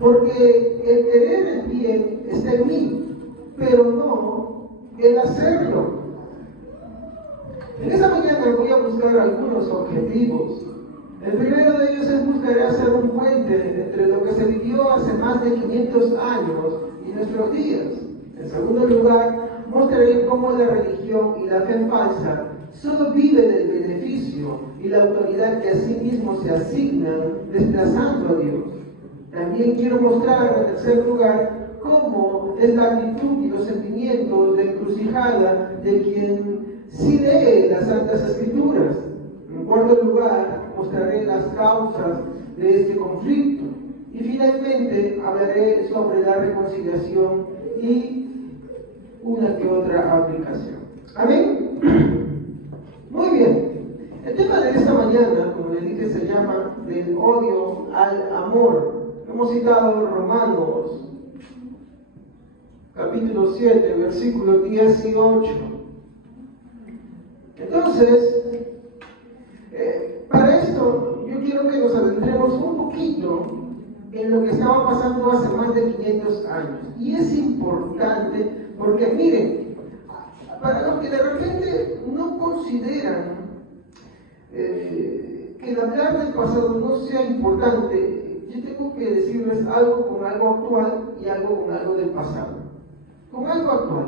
Porque el querer el bien está en mí, pero no el hacerlo. En esta mañana voy a buscar algunos objetivos. El primero de ellos es buscar hacer un puente entre lo que se vivió hace más de 500 años y nuestros días. En segundo lugar, mostraré cómo la religión y la fe falsa solo viven del beneficio y la autoridad que a sí mismos se asignan, desplazando a Dios. También quiero mostrar, en tercer lugar, cómo es la actitud y los sentimientos de encrucijada de quien sí lee las Santas Escrituras. En cuarto lugar, mostraré las causas de este conflicto. Y finalmente hablaré sobre la reconciliación y una que otra aplicación. ¿Amén? Muy bien. El tema de esta mañana, como les dije, se llama del odio al amor. Hemos citado Romanos, capítulo 7, versículos 18. Entonces, para esto, yo quiero que nos adentremos un poquito en lo que estaba pasando hace más de 500 años. Y es importante porque, miren, para los que de repente no consideran que el hablar del pasado no sea importante, yo tengo que decirles algo con algo actual y algo con algo del pasado. Con algo actual.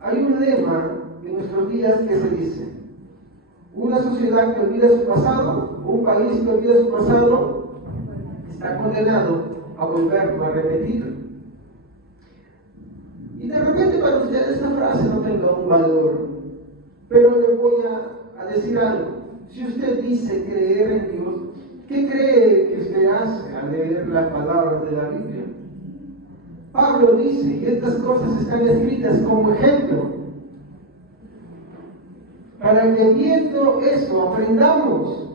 Hay un lema en nuestros días que se dice: una sociedad que olvida su pasado, un país que olvida su pasado, está condenado a volverlo a repetir. Y de repente para ustedes esta frase no tenga un valor, pero le voy a decir algo. Si usted dice creer en Dios, ¿qué cree que usted hace al leer las palabras de la Biblia? Pablo dice, y estas cosas están escritas como ejemplo, para que viendo eso aprendamos.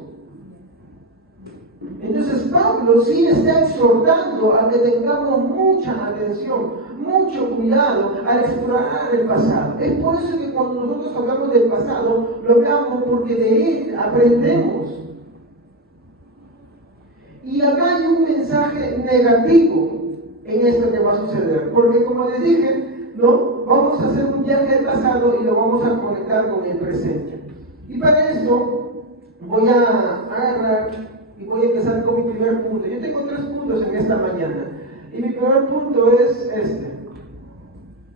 Entonces Pablo sí está exhortando a que tengamos mucha atención, mucho cuidado al explorar el pasado. Es por eso que cuando nosotros hablamos del pasado, lo veamos porque de él aprendemos. Y acá hay un mensaje negativo en esto que va a suceder, porque como les dije, ¿no? Vamos a hacer un viaje al pasado y lo vamos a conectar con el presente. Y para eso voy a agarrar y voy a empezar con mi primer punto. Yo tengo 3 puntos en esta mañana. Y mi primer punto es este: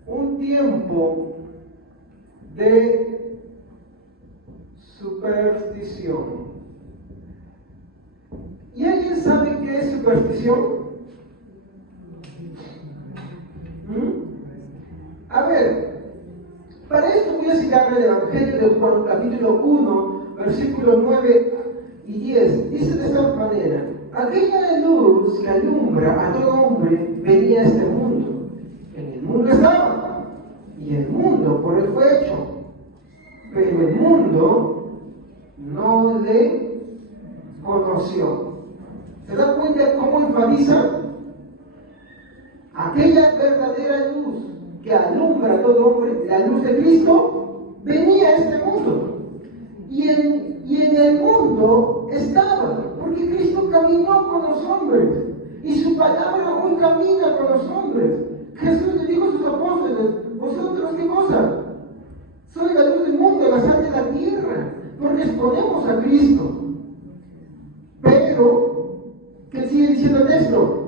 un tiempo de superstición. ¿Y alguien sabe qué es superstición? A ver, para esto voy a citar el Evangelio de Juan, capítulo 1, versículos 9 y 10. Dice de esta manera: aquella luz que alumbra a todo hombre venía a este mundo. En el mundo estaba, y el mundo por él fue hecho, pero el mundo no le conoció. ¿Se dan cuenta cómo enfatiza? Aquella verdadera luz que alumbra a todo hombre, la luz de Cristo, venía a este mundo. Y en el mundo estaba, porque Cristo caminó con los hombres. Y su palabra hoy camina con los hombres. Jesús le dijo a sus apóstoles: ¿vosotros qué cosa? Soy la luz del mundo, la sal de la tierra, porque exponemos a Cristo. Pero, ¿qué sigue diciendo el texto?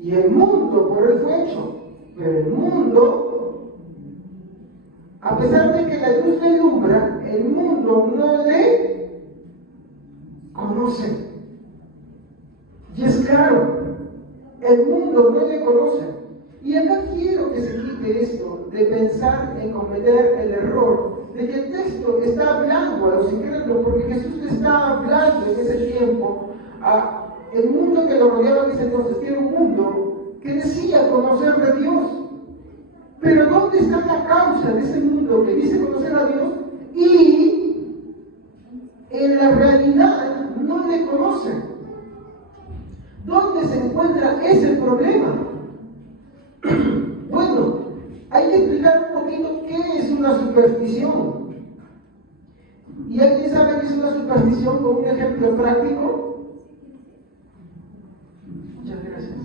Y el mundo por él fue hecho, pero el mundo, a pesar de que la luz le alumbra, el mundo no le conoce. Y es claro, el mundo no le conoce. Y acá quiero que se quite esto de pensar en cometer el error de que el texto está hablando a los incrédulos, porque Jesús le está hablando en ese tiempo a el mundo que lo rodeaba en ese entonces, que era un mundo que decía conocer de Dios. Pero ¿dónde está la causa de ese mundo que dice conocer a Dios y en la realidad no le conoce? ¿Dónde se encuentra ese problema? Bueno, hay que explicar un poquito qué es una superstición. ¿Y alguien sabe qué es una superstición con un ejemplo práctico? Muchas gracias.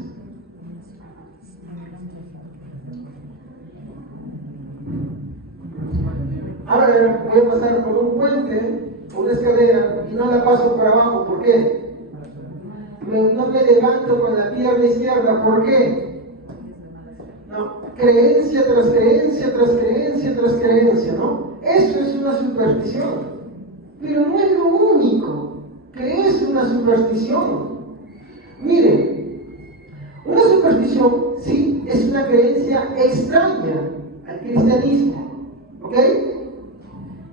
Ahora voy a pasar por un puente, una escalera, y no la paso por abajo. ¿Por qué? No me levanto con la pierna izquierda. ¿Por qué? No, creencia tras creencia, tras creencia, tras creencia, ¿no? Eso es una superstición. Pero no es lo único que es una superstición. Mire, una superstición, sí, es una creencia extraña al cristianismo. ¿Ok?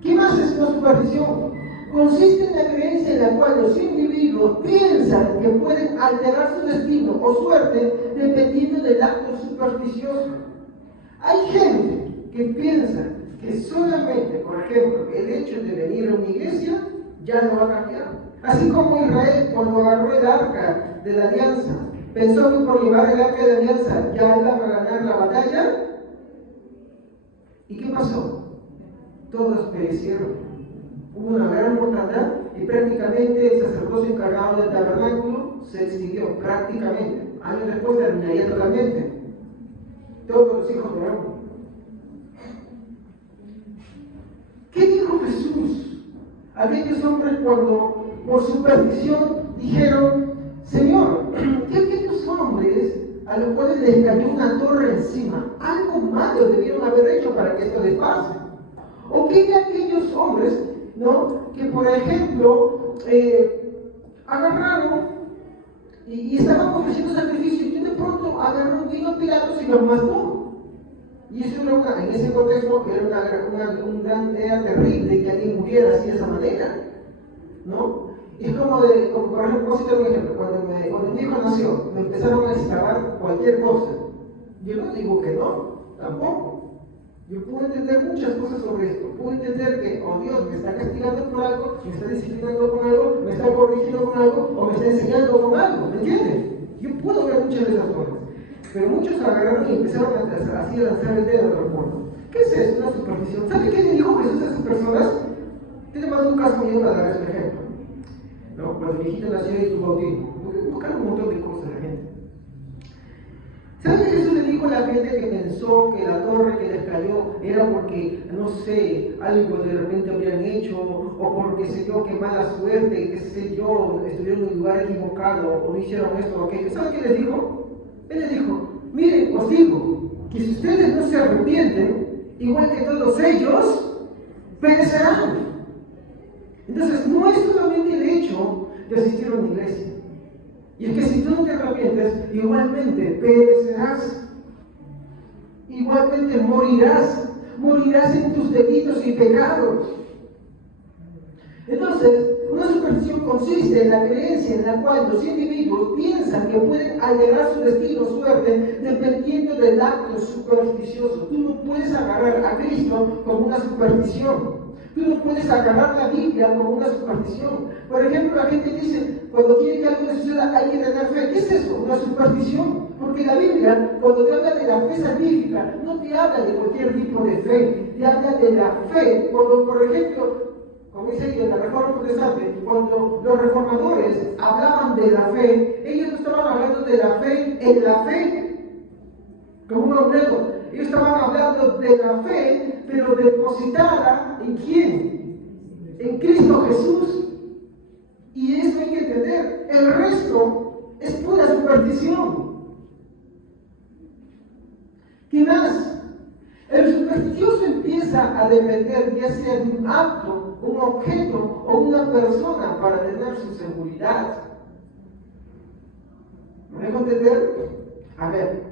¿Qué más es una superstición? Consiste en la creencia en la cual los individuos piensan que pueden alterar su destino o suerte dependiendo del acto supersticioso. Hay gente que piensa que solamente, por ejemplo, el hecho de venir a una iglesia ya lo va a cambiar. Así como Israel, cuando agarró el arca de la alianza, pensó que por llevar el arca de la alianza ya iba a ganar la batalla. ¿Y qué pasó? Todos perecieron. Hubo una gran mortandad y prácticamente el sacerdocio encargado del tabernáculo se extinguió, prácticamente. Años después terminaría totalmente. Todos los hijos de Aarón. ¿Qué dijo Jesús? Aquellos hombres cuando por superstición dijeron: Señor, ¿qué aquellos hombres a los cuales les cayó una torre encima? Algo malo debieron haber hecho para que esto les pase. ¿O qué de aquellos hombres, ¿no?, que por ejemplo agarraron y estaban ofreciendo sacrificios y de pronto agarró vino Pilatos y los mató? Y eso era en ese contexto era terrible que alguien muriera así de esa manera, ¿no? Es como por ejemplo, vamos a citar un ejemplo. Cuando mi hijo nació, me empezaron a excavar cualquier cosa. Yo no digo que no, tampoco. Yo puedo entender muchas cosas sobre esto. Puedo entender que, Dios me está castigando por algo, me está disciplinando con algo, me está corrigiendo con algo, o me está enseñando con algo, ¿me entiendes? Yo puedo ver muchas de esas cosas. Pero muchos agarraron y empezaron así a lanzar el dedo al mundo. ¿Qué es eso? Una superstición. ¿Sabe qué le dijo Jesús a esas personas? Te le mando un caso mío para dar este ejemplo. ¿No? Cuando mi hijita nació y tu bautismo. Porque buscaron un montón de cosas la gente. ¿Sabe qué Jesús le dijo a la gente que pensó que la torre que les cayó era porque, no sé, algo de repente habrían hecho, o porque sé yo, qué mala suerte, qué sé yo, estuvieron en un lugar equivocado, o no hicieron esto o aquello? ¿Sabe qué les dijo? Él les dijo: miren, os digo que si ustedes no se arrepienten, igual que todos ellos, perecerán. Entonces, no es solamente el hecho de asistir a una iglesia. Y es que si tú no te arrepientes, igualmente perecerás. Igualmente morirás. Morirás en tus delitos y pecados. Entonces, una superstición consiste en la creencia en la cual los individuos piensan que pueden alterar su destino o suerte dependiendo del acto supersticioso. Tú no puedes agarrar a Cristo como una superstición. Tú no puedes agarrar la Biblia como una superstición. Por ejemplo, la gente dice, cuando quiere que algo suceda hay que tener fe. ¿Qué es eso? Una superstición. Porque la Biblia, cuando te habla de la fe salvífica, no te habla de cualquier tipo de fe. Te habla de la fe. Cuando, por ejemplo, como dice ahí en la Reforma Protestante, cuando los reformadores hablaban de la fe, ellos no estaban hablando de la fe en la fe, como un obrero. Ellos estaban hablando de la fe, pero depositada ¿en quién? En Cristo Jesús. Y eso hay que entender. El resto es pura superstición. ¿Qué más? El supersticioso empieza a depender ya sea de un acto, un objeto o una persona para tener su seguridad. ¿Me dejo entender? A ver,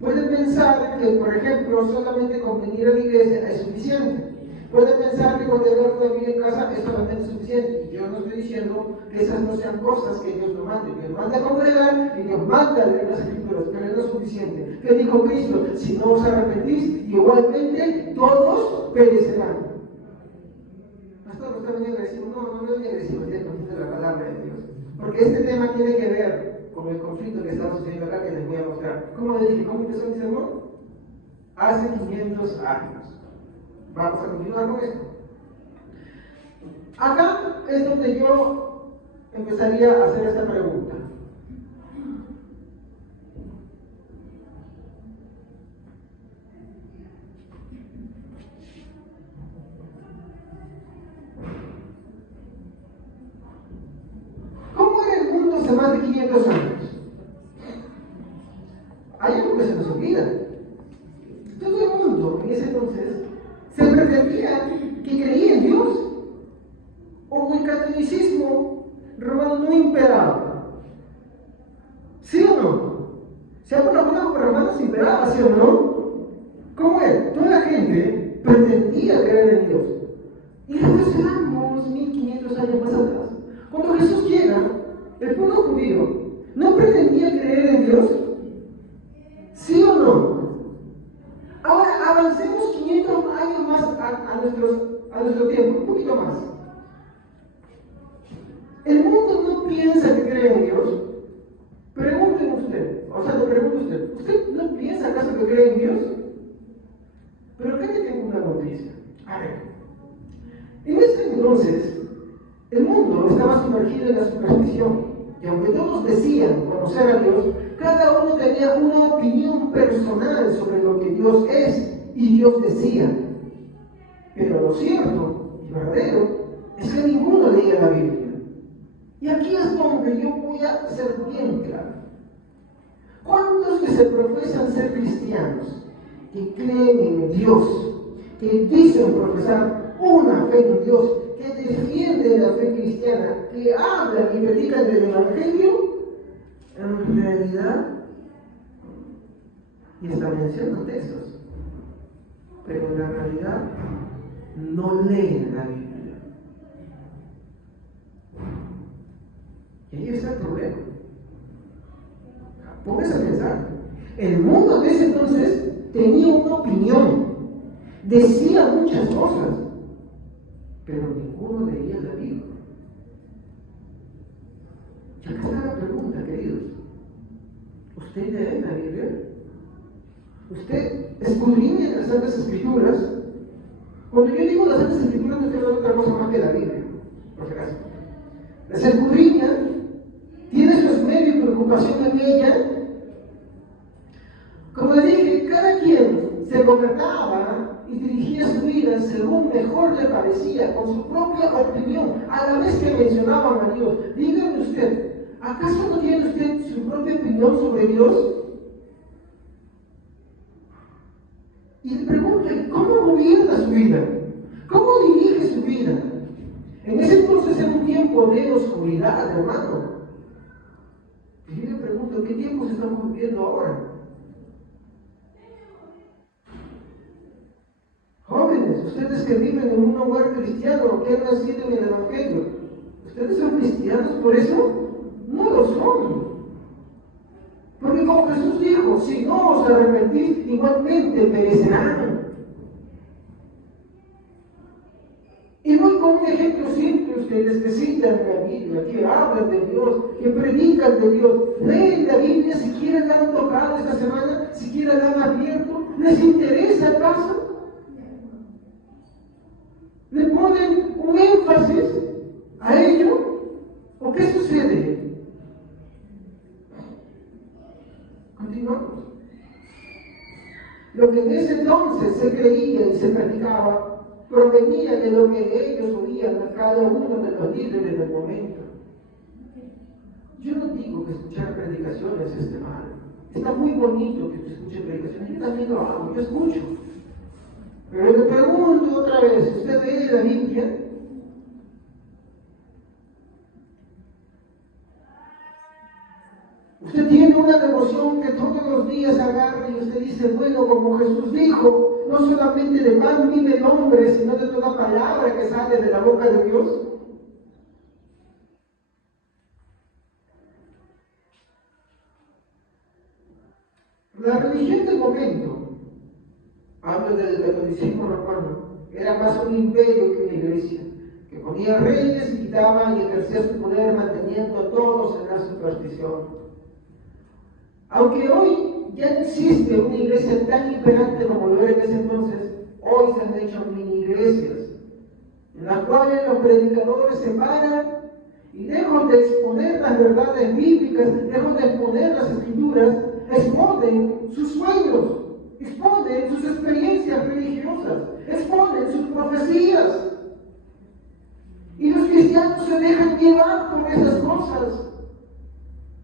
puede pensar que, por ejemplo, solamente con venir a la iglesia es suficiente. Puede pensar que con tener una Biblia en casa es solamente suficiente. Y yo no estoy diciendo que esas no sean cosas que Dios no mande. Dios manda a congregar y Dios manda a leer las escrituras, pero no es suficiente. ¿Qué dijo Cristo? Si no os arrepentís, igualmente todos perecerán. Pastor, usted venía agresivo. No venía agresivo, es de la palabra de Dios. Porque este tema tiene que ver con el conflicto que estamos sucediendo acá, que les voy a mostrar. ¿Cómo le dije? ¿Cómo empezó mi sermón? Hace 500 años. Vamos a continuar con esto. Acá es donde yo empezaría a hacer esta pregunta. 500 años. Hay algo que se nos olvida. Todo el mundo en ese entonces se pretendía que creía en Dios. O el catolicismo romano no imperaba. ¿Sí o no? Si alguna romano se imperaba, ¿sí o no? ¿Cómo es? Toda la gente pretendía creer en Dios. Y regresamos 1500 años más atrás. Cuando Jesús llega, el pueblo judío no pretendía creer en Dios. ¿Sí o no? Ahora avancemos 500 años más a nuestro tiempo, un poquito más. El mundo no piensa que cree en Dios. Pregúntenme usted, le pregunto a usted, ¿usted no piensa acaso que cree en Dios? Pero acá le tengo una noticia. A ver, en ese entonces, el mundo estaba sumergido en la superstición. Y aunque todos decían conocer a Dios, cada uno tenía una opinión personal sobre lo que Dios es y Dios decía. Pero lo cierto y verdadero es que ninguno leía la Biblia. Y aquí es donde yo voy a ser bien claro. ¿Cuántos que se profesan ser cristianos, que creen en Dios, que dicen profesar una fe en Dios, que defienden la fe cristiana, que hablan y predican del Evangelio, en realidad, y hasta mencionan textos, pero en la realidad no leen la Biblia? Y ahí está el problema. Póngase a pensar. El mundo de ese entonces tenía una opinión, decía muchas cosas, pero ninguno leía la Biblia. Y acá está la pregunta, queridos. ¿Usted lee la Biblia? ¿Usted escudriña las Santas Escrituras? Cuando yo digo las Santas Escrituras, no estoy hablando de otra cosa más que la Biblia, por si acaso. Las escudriña, tiene su esmero y preocupación en ella. Como le dije, cada quien se gobernaba y dirigía su vida según mejor le parecía, con su propia opinión, a la vez que mencionaban a Dios. Dígame usted, ¿acaso no tiene usted su propia opinión sobre Dios? Y le pregunto, ¿cómo gobierna su vida? ¿Cómo dirige su vida? En ese entonces era un tiempo de oscuridad, hermano. Y yo le pregunto, ¿qué tiempos estamos viviendo ahora? Jóvenes, ustedes que viven en un hogar cristiano, que han nacido en el Evangelio, ¿ustedes son cristianos por eso? No lo son. Porque como Jesús dijo, si no os arrepentís, igualmente perecerán. Y voy con un ejemplo simple, ustedes que citan la Biblia, que hablan de Dios, que predican de Dios, leen la Biblia, siquiera la han tocado esta semana, siquiera la han abierto, ¿les interesa acaso? ¿Le ponen un énfasis a ello? ¿O qué sucede? Continuamos. Lo que en ese entonces se creía y se practicaba provenía de lo que ellos oían a cada uno de los líderes del momento. Yo no digo que escuchar predicaciones esté mal. Está muy bonito que usted escuche predicaciones. Yo también lo hago, yo escucho. Pero le pregunto otra vez, ¿usted lee la Biblia? Usted tiene una devoción que todos los días agarra y usted dice, bueno, como Jesús dijo, no solamente de pan vive el hombre, sino de toda palabra que sale de la boca de Dios. La religión del momento, hablo del catolicismo romano, era más un imperio que una iglesia, que ponía reyes y quitaban y ejercía su poder manteniendo a todos en la superstición. Aunque hoy ya no existe una iglesia tan imperante como lo era en ese entonces, hoy se han hecho mini iglesias, en las cuales los predicadores se paran y lejos de exponer las verdades bíblicas, lejos de exponer las escrituras, exponen sus sueños, exponen sus experiencias religiosas, exponen sus profecías. Y los cristianos se dejan llevar por esas cosas.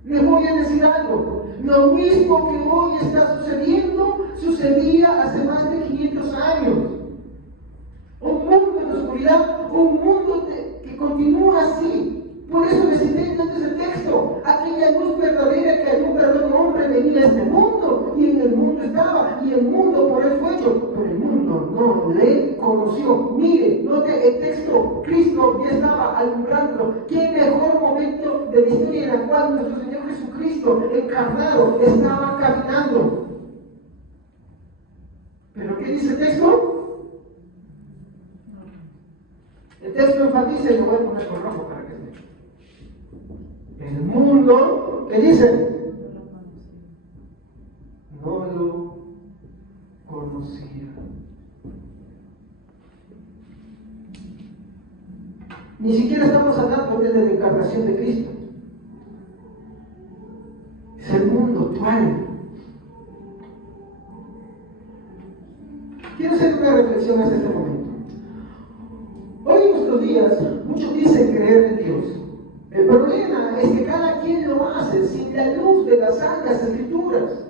Les voy a decir algo. Lo mismo que hoy está sucediendo, sucedía hace más de 500 años. Un mundo en oscuridad, un mundo que continúa así. Por eso les cité antes el texto. Aquella luz verdadera que a un verdadero hombre venía a este mundo, y en el mundo estaba, y el mundo por él fue hecho, pero el mundo no le conoció. Mire, note el texto, Cristo ya estaba alumbrando. ¿Qué mejor momento de la historia en la cual nuestro Señor Jesucristo encarnado estaba caminando? ¿Pero qué dice el texto? El texto enfatiza, y lo voy a poner con rojo para que se vea. El mundo, ¿qué dice? No lo conocía. Ni siquiera estamos hablando desde la encarnación de Cristo. Es el mundo actual. Quiero hacer una reflexión hasta este momento. Hoy en nuestros días, muchos dicen creer en Dios. El problema es que cada quien lo hace sin la luz de las Santas Escrituras.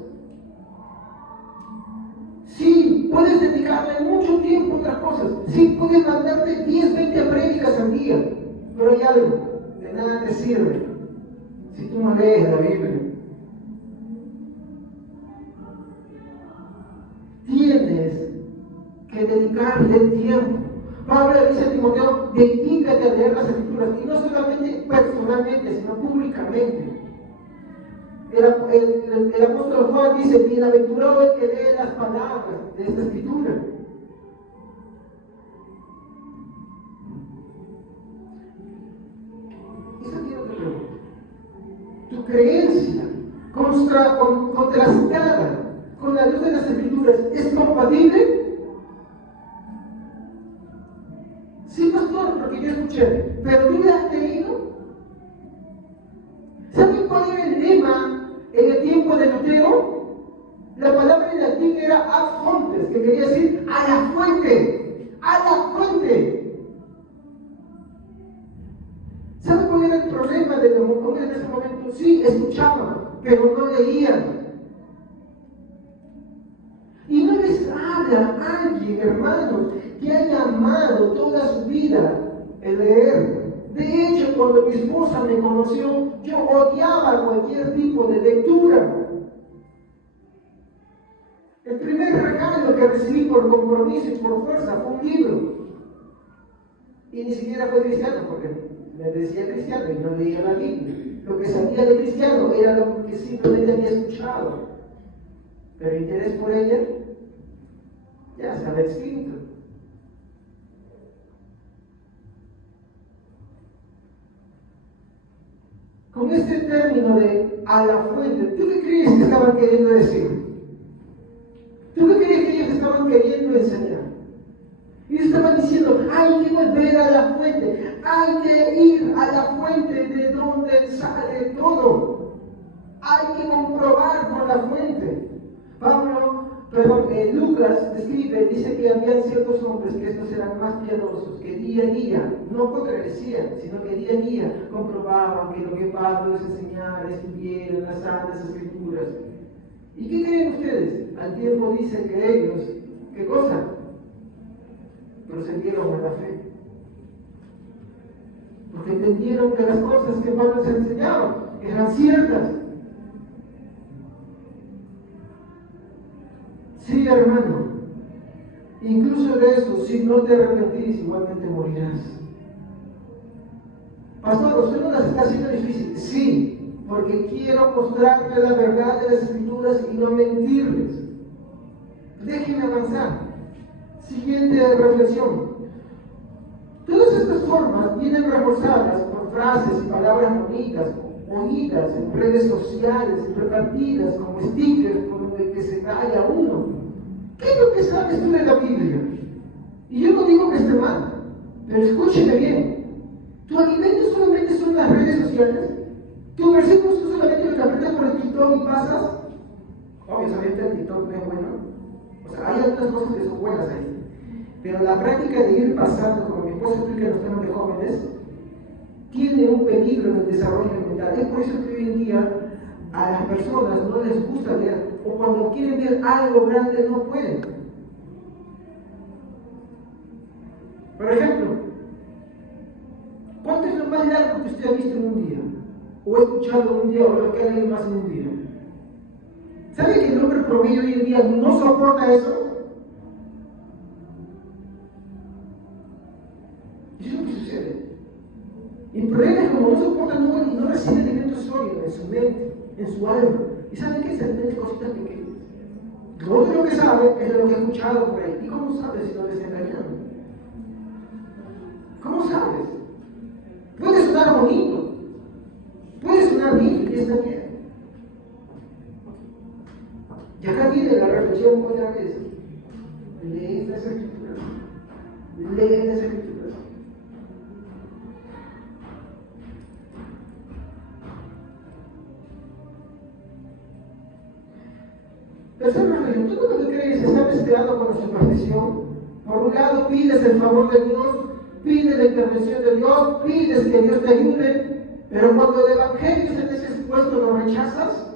Sí, puedes dedicarle mucho tiempo a otras cosas. Sí, puedes mandarte 10, 20 prédicas al día. Pero hay algo, de nada te sirve si tú no lees la Biblia. Tienes que dedicarle tiempo. Pablo le dice a Timoteo, dedícate a leer las Escrituras, y no solamente personalmente, sino públicamente. El apóstol Juan dice, bienaventurado el que lee las palabras de esta Escritura. Eso quiero que pregunte. Tu creencia contrastada con la luz de las Escrituras es compatible. Sí, pastor, porque yo escuché, pero tú la has leído. ¿Saben cuál era el lema en el tiempo de Lutero? La palabra en latín era ad fontes, que quería decir a la fuente, a la fuente. ¿Saben cuál era el problema de los hombres en ese momento? Sí, escuchaban, pero no leían. Y no les habla alguien, hermanos, que haya amado toda su vida el leer. De hecho, cuando mi esposa me conoció, yo odiaba cualquier tipo de lectura. El primer regalo que recibí por compromiso y por fuerza fue un libro. Y ni siquiera fue cristiano, porque me decía cristiano y no leía la Biblia. Lo que sabía de cristiano era lo que simplemente había escuchado. Pero el interés por ella ya estaba extinto. Con este término de a la fuente, ¿tú qué crees que estaban queriendo decir? ¿Tú qué crees que ellos estaban queriendo enseñar? Ellos estaban diciendo, hay que volver a la fuente, hay que ir a la fuente de donde sale todo. Hay que comprobar con la fuente. Lucas describe, dice que habían ciertos hombres que estos eran más piadosos, que día a día, no contradecían, sino que día a día comprobaban que lo que Pablo les enseñaba estuvieran las Santas Escrituras. ¿Y qué creen ustedes? Al tiempo dice que ellos, ¿qué cosa? Procedieron a la fe. Porque entendieron que las cosas que Pablo les enseñaba eran ciertas. Sí, hermano, incluso de eso, si no te arrepentís, igualmente morirás. Pastor, ¿usted no las está haciendo difícil? Sí, porque quiero mostrarle la verdad de las Escrituras y no mentirles. Déjenme avanzar. Siguiente reflexión. Todas estas formas vienen reforzadas por frases y palabras bonitas, oídas en redes sociales, repartidas como stickers por donde que se calla uno. ¿Qué es lo que sabes tú de la Biblia? Y yo no digo que esté mal, pero escúcheme bien. ¿Tu alimento solamente son las redes sociales? ¿Tu versículo es solamente lo que aprendes por el TikTok y pasas? Obviamente el TikTok no es bueno. O sea, hay algunas cosas que son buenas ahí. Pero la práctica de ir pasando, como mi esposa explica en los temas de jóvenes, tiene un peligro en el desarrollo mental. Es por eso que hoy en día a las personas no les gusta leer, o cuando quieren ver algo grande no pueden. Por ejemplo, ¿cuánto es lo más largo que usted ha visto en un día? ¿O ha escuchado en un día, o lo que ha leído más en un día? ¿Sabe que el hombre promedio hoy en día no soporta eso? Eso es lo que sucede. Y el problema es que como no soporta, no recibe alimento sólido en su mente, en su alma. ¿Y saben qué? Se alimenta cositas pequeñas. Lo otro que sabe es de lo que ha escuchado por ahí. ¿Y cómo sabes si no te está engañando? ¿Cómo sabes? Puede sonar bonito, puede sonar bien, y está bien. Y acá viene la reflexión otra vez. Lee las escrituras. Lee las escrituras. Tercer reflexión, tú lo que crees está mezclado con la superstición. Por un lado pides el favor de Dios, pides la intervención de Dios, pides que Dios te ayude, pero cuando el Evangelio se te es expuesto lo rechazas.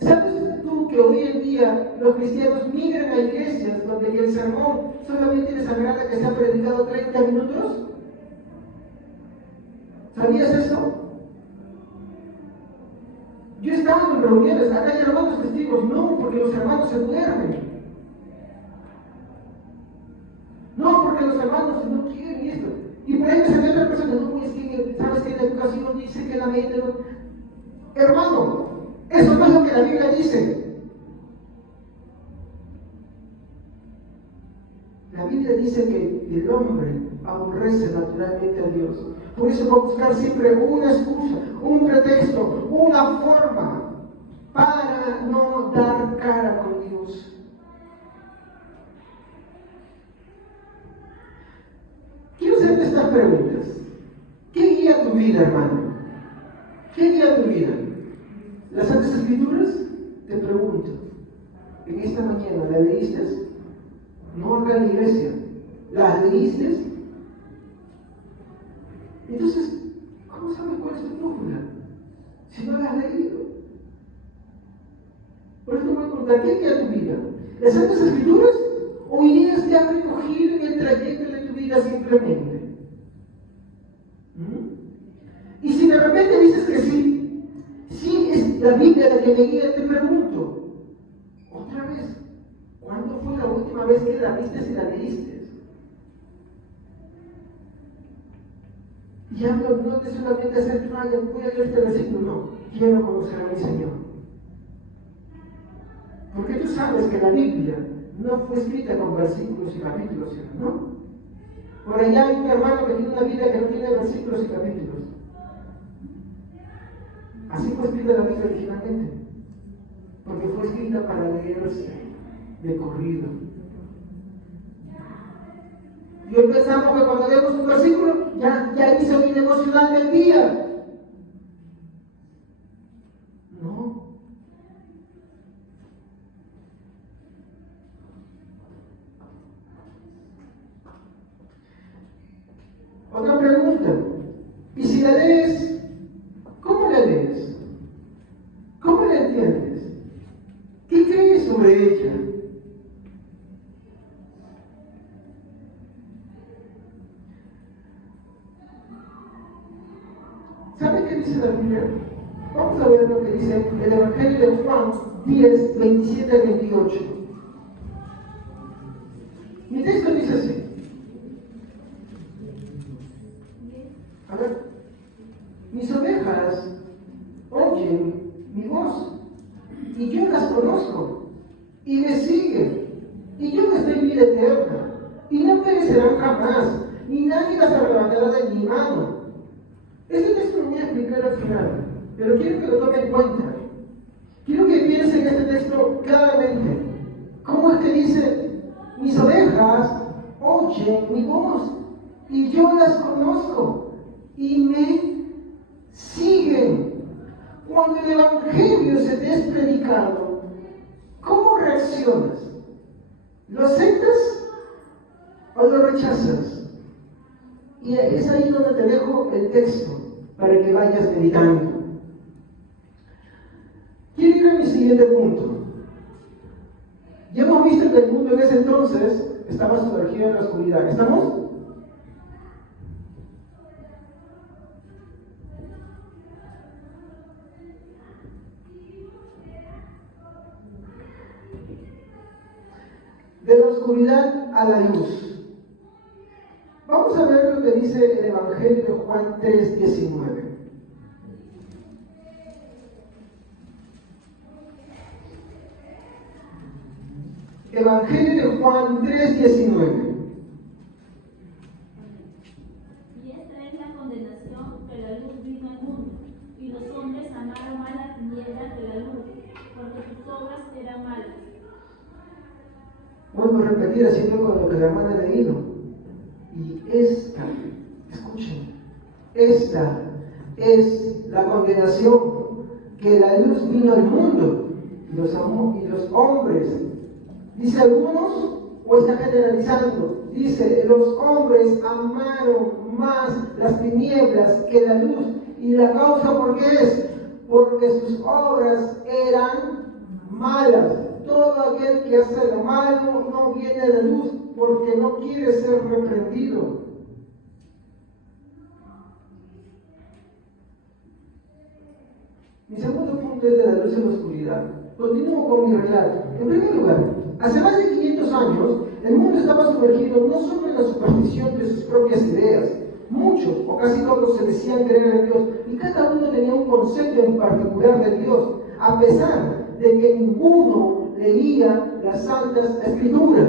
¿Sabes tú que hoy en día los cristianos migran a iglesias donde el sermón solamente les agrada que sea predicado 30 minutos? ¿Sabías eso? Yo he estado en reuniones, acá hay hermanos testigos, no, porque los hermanos se duermen. No, porque los hermanos no quieren esto. Y por ahí me salió otra persona, no, es que, ¿sabes que la educación dice que la mente no? Hermano, eso no es lo que la Biblia dice. La Biblia dice que el hombre aborrece naturalmente a Dios. Por eso va a buscar siempre una excusa, un pretexto, una forma para no dar cara con Dios. Quiero hacerte estas preguntas. ¿Qué guía tu vida, hermano? ¿Qué guía tu vida? ¿Las Santas Escrituras? Te pregunto. En esta mañana, ¿la leíste? No acá en la iglesia. ¿Las leíste? Entonces, ¿cómo sabes cuál es tu brújula? Si no la has leído. Por eso te voy a preguntar, ¿qué guía tu vida? ¿Las Santas Escrituras? ¿O ideas que has recogido en el trayecto de tu vida simplemente? Y si de repente dices que sí es la Biblia la que me guía, te pregunto, otra vez, ¿cuándo fue la última vez que la viste y la leíste? Y hablo no de solamente hacer, voy a leer este versículo, no, quiero conocer a mi Señor. Porque tú sabes que la Biblia no fue escrita con versículos y capítulos, ¿no? Por allá hay un hermano que tiene una Biblia que no tiene versículos y capítulos. Así fue escrita la Biblia originalmente, porque fue escrita para leerse de corrido. Y hoy pensamos que cuando leemos un versículo, ya hice mi devocional del día. No. Otra pregunta. ¿Y si la lees, cómo la lees? ¿Cómo la entiendes? ¿Qué crees sobre ella? ¿Sabe qué dice la Biblia? Vamos a ver lo que dice el Evangelio de Juan 10, 27 al 28. Mi texto dice así. A ver, mis ovejas oyen mi voz y yo las conozco y me siguen y yo les doy vida eterna y no perecerán jamás ni nadie las arrebatará de mi mano. Este texto lo voy a explicar al final, pero quiero que lo tome en cuenta. Quiero que piensen en este texto claramente. ¿Cómo es que dice, mis ovejas oyen mi voz y yo las conozco y me siguen? Cuando el Evangelio se te es predicado, ¿cómo reaccionas? ¿Lo aceptas o lo rechazas? Y es ahí donde te dejo el texto para que vayas meditando. Siguiente punto. Ya hemos visto que el mundo en ese entonces estaba sumergido en la oscuridad. ¿Estamos? De la oscuridad a la luz. Vamos a ver lo que dice el Evangelio de Juan 3:19. Evangelio de Juan 3:19. Y esta es la condenación, que la luz vino al mundo, y los hombres amaron más la tiniebla que la luz, porque sus obras eran malas. Vuelvo a repetir haciendo con lo que la hermana ha leído. Y esta, escuchen, esta es la condenación, que la luz vino al mundo, y los hombres, dice algunos, o está generalizando, dice, los hombres amaron más las tinieblas que la luz. ¿Y la causa por qué es? Porque sus obras eran malas. Todo aquel que hace lo malo no viene a la luz porque no quiere ser reprendido. Mi segundo punto es de la luz en la oscuridad. Continúo con mi relato. En primer lugar, hace más de 500 años, el mundo estaba sumergido no solo en la superstición de sus propias ideas. Muchos, o casi todos, se decían creer en Dios, y cada uno tenía un concepto en particular de Dios, a pesar de que ninguno leía las Santas Escrituras.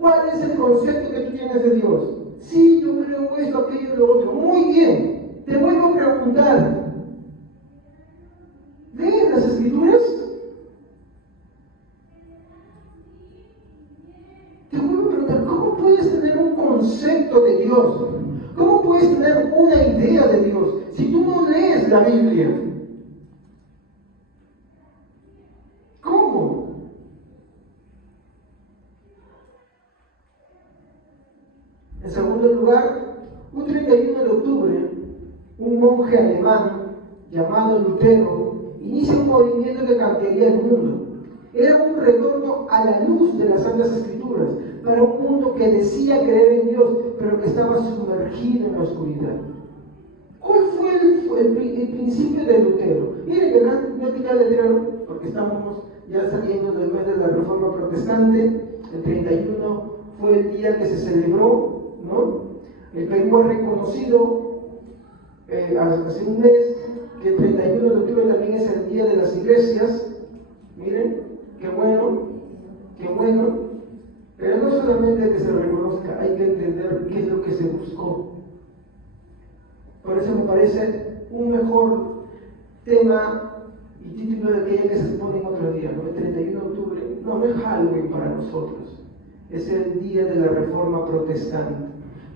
¿Cuál es el concepto que tú tienes de Dios? Sí, yo creo esto, aquello y lo otro. Muy bien, te vuelvo a preguntar. ¿Lees las Escrituras? Te vuelvo a preguntar, ¿cómo puedes tener un concepto de Dios? ¿Cómo puedes tener una idea de Dios si tú no lees la Biblia? ¿Cómo? En segundo lugar, un 31 de octubre, un monje alemán llamado Lutero inicia un movimiento que cambiaría el mundo. Era un retorno a la luz de las Santas Escrituras para un mundo que decía creer en Dios, pero que estaba sumergido en la oscuridad. ¿Cuál fue el principio de Lutero? Miren que no quitar el letrero, porque estamos ya saliendo del mes de la Reforma Protestante. El 31 fue el día que se celebró, ¿no? El Perú ha reconocido hace un mes que el 31 de octubre también es el día de las iglesias. Miren, qué bueno. Pero no solamente que se reconozca, hay que entender qué es lo que se buscó. Por eso me parece un mejor tema y título de aquella que se expone en otro día, ¿no? El 31 de octubre no es Halloween para nosotros, es el día de la Reforma Protestante.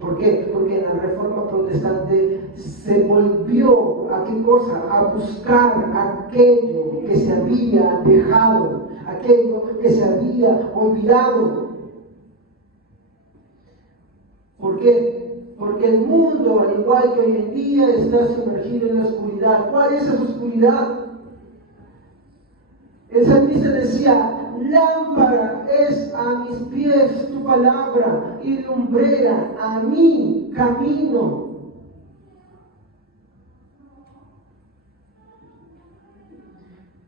¿Por qué? Porque en la Reforma Protestante se volvió a qué cosa, a buscar aquello que se había dejado, aquello que se había olvidado. ¿Por qué? Porque el mundo, al igual que hoy en día, está sumergido en la oscuridad. ¿Cuál es esa oscuridad? El salmista decía, lámpara es a mis pies tu palabra y lumbrera a mi camino.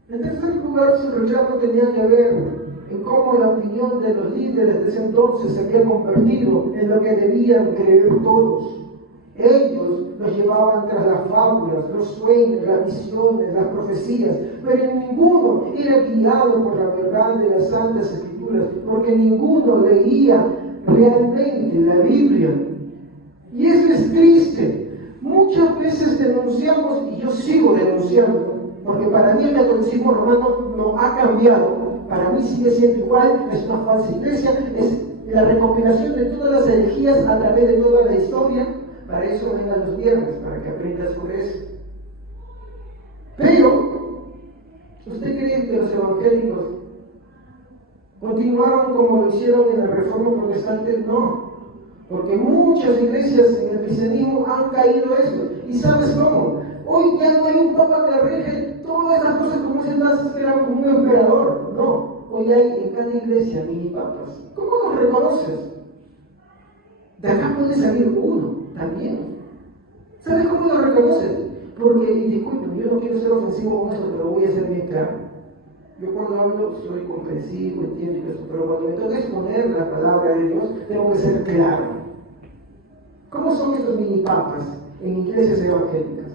En tercer lugar, su reclamo tenía que ver en cómo la opinión de los líderes de ese entonces se había convertido en lo que debían creer todos. Ellos los llevaban tras las fábulas, los sueños, las visiones, las profecías, pero ninguno era guiado por la verdad de las Santas Escrituras, porque ninguno leía realmente la Biblia. Y eso es triste. Muchas veces denunciamos, y yo sigo denunciando, porque para mí el catolicismo romano no ha cambiado. Para mí sigue siendo igual, es una falsa iglesia, es la recopilación de todas las herejías a través de toda la historia. Para eso vengan los viernes, para que aprendas sobre eso. Pero, ¿usted cree que los evangélicos continuaron como lo hicieron en la Reforma Protestante? No, porque muchas iglesias en el cristianismo han caído eso. ¿Y sabes cómo? Hoy ya no hay un papa que rige todas estas cosas como ese más que eran como un emperador. No, hoy hay en cada iglesia mini papas. ¿Cómo los reconoces? De acá puede salir uno también. ¿Sabes cómo lo reconoces? Porque, y disculpen, yo no quiero ser ofensivo con eso, pero voy a ser bien claro. Yo cuando hablo soy comprensivo, entiendo eso, pero cuando me toca exponer la palabra de Dios, tengo que ser claro. ¿Cómo son estos mini papas en iglesias evangélicas?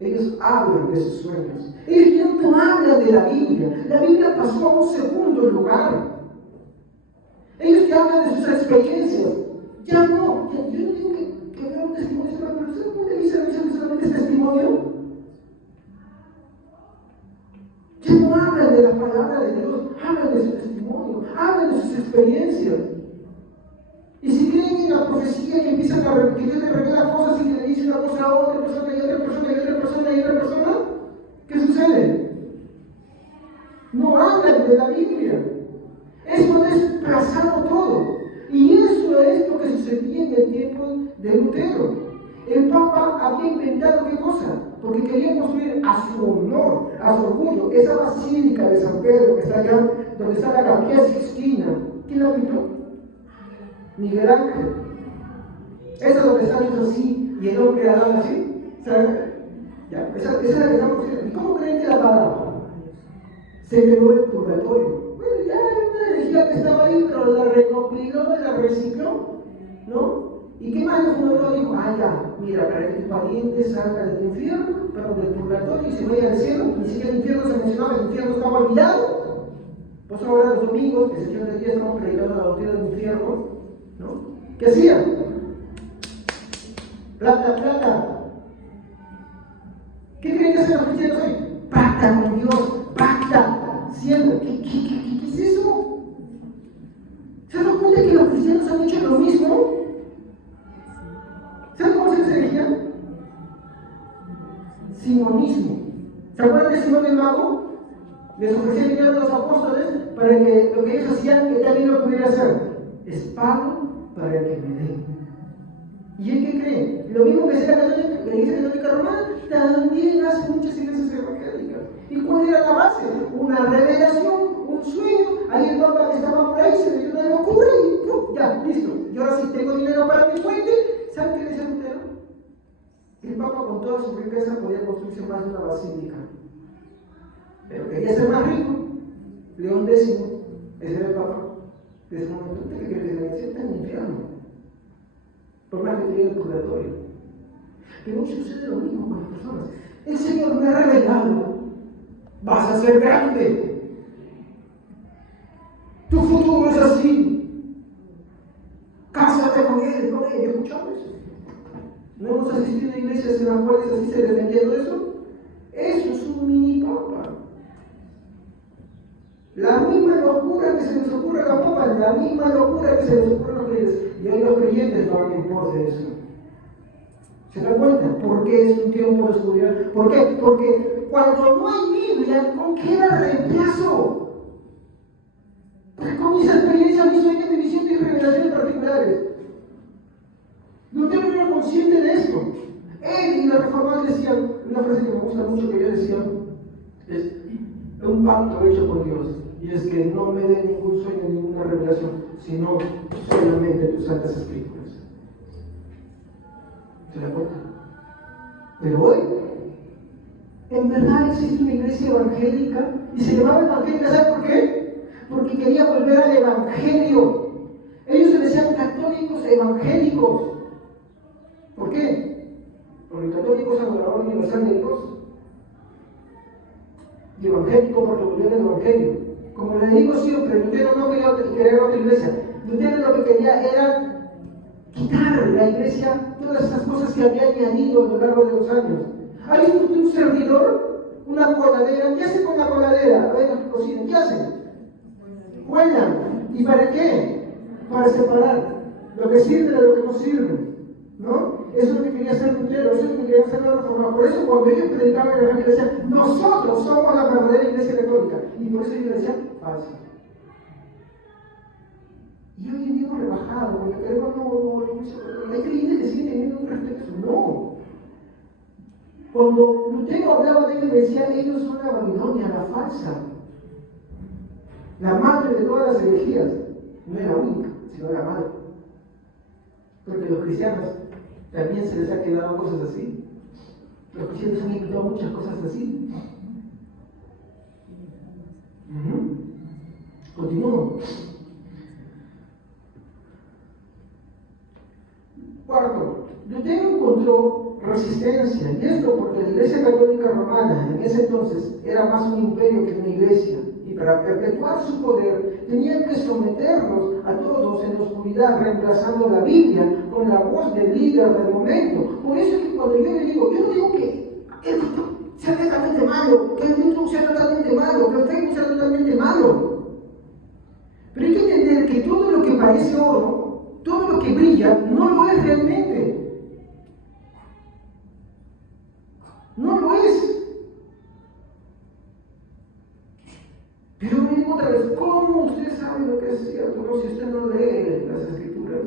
Ellos hablan de sus sueños. Ellos ya no hablan de la Biblia. La Biblia pasó a un segundo lugar. Ellos ya hablan de sus experiencias. Ya no. Yo no digo que vea un testimonio, pero ¿usted cómo te dice que solamente es testimonio? Ya no hablan de la palabra de Dios. Hablan de su testimonio. Hablan de sus experiencias. Y si creen en la profecía que empiezan a que Dios le revela cosas y que le dice una cosa a otra persona y otra persona y otra persona y otra persona, ¿qué sucede? No hablan de la Biblia. Eso ha desplazado todo. Y eso es lo que sucedía en el tiempo de Lutero. El Papa había inventado ¿qué cosa? Porque quería construir a su honor, a su orgullo, esa basílica de San Pedro que está allá, donde está la Capilla Sixtina. ¿Quién la pintó? Miguel Ángel. Esa es donde está Dios así y el hombre hablando así. ¿Saben? Ya, esa es la que estamos diciendo. ¿Y cómo creen que la palabra se creó el purgatorio? Bueno, ya era una herejía que estaba ahí, pero la recopiló, la recicló, ¿no? ¿Y qué más lo dijo? Ah, ya, mira, para que tu pariente salga del infierno, perdón, del purgatorio y se vaya al cielo. Ni siquiera el infierno se mencionaba, el infierno estaba olvidado. Por eso ahora los domingos, que se llaman el día, estamos predicando la doctrina del infierno, ¿no? ¿Qué hacían? Plata, plata. ¿Qué creen que hacen los cristianos hoy? Pacta con Dios, pacta, siempre. ¿Qué es eso? ¿Se dan cuenta que los cristianos han hecho lo mismo? ¿Saben cómo se les elegía? Simonismo. ¿Se acuerdan de Simón el Mago? Les ofrecía dinero a los apóstoles para que lo que ellos hacían, que también lo pudiera hacer. Es pago para que me den. ¿Y él qué cree? Lo mismo que sea la Iglesia Católica Romana, también hace muchas iglesias evangélicas. ¿Y cuál era la base? Una revelación, un sueño. Ahí el Papa que estaba por ahí se le dio una locura y ¡pum! Ya, listo. Y ahora sí tengo dinero para mi fuente. ¿Saben qué decía Lutero? El Papa con toda su riqueza podía construirse más de una basílica. Pero quería ser más rico. León X, ese era el Papa. De ese momento, ¿usted qué cree que le decía? Está en el infierno. Por más que tenga el purgatorio. Pero hoy sucede lo mismo con las personas. El Señor me ha revelado. Vas a ser grande. Tu futuro es así. Cásate con él, con ella. ¿Escuchamos eso? ¿No hemos asistido a iglesias en las cuales así se defendiendo eso? Eso es un mini papa. La misma locura que se les ocurre a los papas, la misma locura que se les ocurre a los creyentes. Y hoy los creyentes van en pos de eso. ¿Se dan cuenta? ¿Por qué es un tiempo de estudiar? ¿Por qué? Porque cuando no hay Biblia, ¿con qué la reemplazo? Porque con mis experiencias, mis sueños, mis visiones y revelaciones particulares. Lutero era consciente de esto. Él y los reformadores decían, una frase que me gusta mucho que ellos decían, es un pacto hecho por Dios. Y es que no me dé ningún sueño, ninguna revelación, sino solamente tus santas escrituras. ¿Se da cuenta? Pero hoy, en verdad existe una iglesia evangélica y se llamaba evangélica, ¿sabes por qué? Porque quería volver al evangelio. Ellos se decían católicos evangélicos. ¿Por qué? Porque el católico es adorador universal de Dios. Y evangélico porque volvió del evangelio. Como les digo siempre, Lutero no quería crear otra iglesia. Lutero lo que quería era quitar la iglesia todas esas cosas que había añadido a lo largo de los años. ¿Hay un servidor? Una coladera. ¿Qué hace con la coladera? A ver, que cocinan. ¿Qué hacen? Cuelan. ¿Y para qué? Para separar lo que sirve de lo que no sirve. ¿No? Eso es lo que quería hacer Lutero, eso es lo que quería hacer la Reforma. Por eso cuando ellos predicaban el evangelio decían, nosotros somos la verdadera iglesia católica. Y por eso ellos decían, falso. Y hoy en día hemos rebajado, porque no, hay creyentes que siguen teniendo un respeto. No. Cuando Lutero hablaba de ellos, decía, ellos son la Babilonia, la falsa, la madre de todas las herejías. No es la única, sino la madre. Porque los cristianos también se les ha quedado cosas así. Los cristianos han inventado muchas cosas así. Continúo. Cuarto, Lutero encontró resistencia, y esto porque la Iglesia Católica Romana en ese entonces era más un imperio que una iglesia, y para perpetuar su poder tenían que someterlos a todos en la oscuridad, reemplazando la Biblia con la voz del líder del momento. Por eso es que cuando yo le digo, yo no digo que el sea totalmente malo, que el YouTube sea totalmente malo, que el Facebook sea totalmente malo. Pero hay que entender que todo lo que parece oro, todo lo que brilla, no lo es realmente. No lo es. Pero me digo otra vez, ¿cómo usted sabe lo que es cierto? No, si usted no lee las escrituras.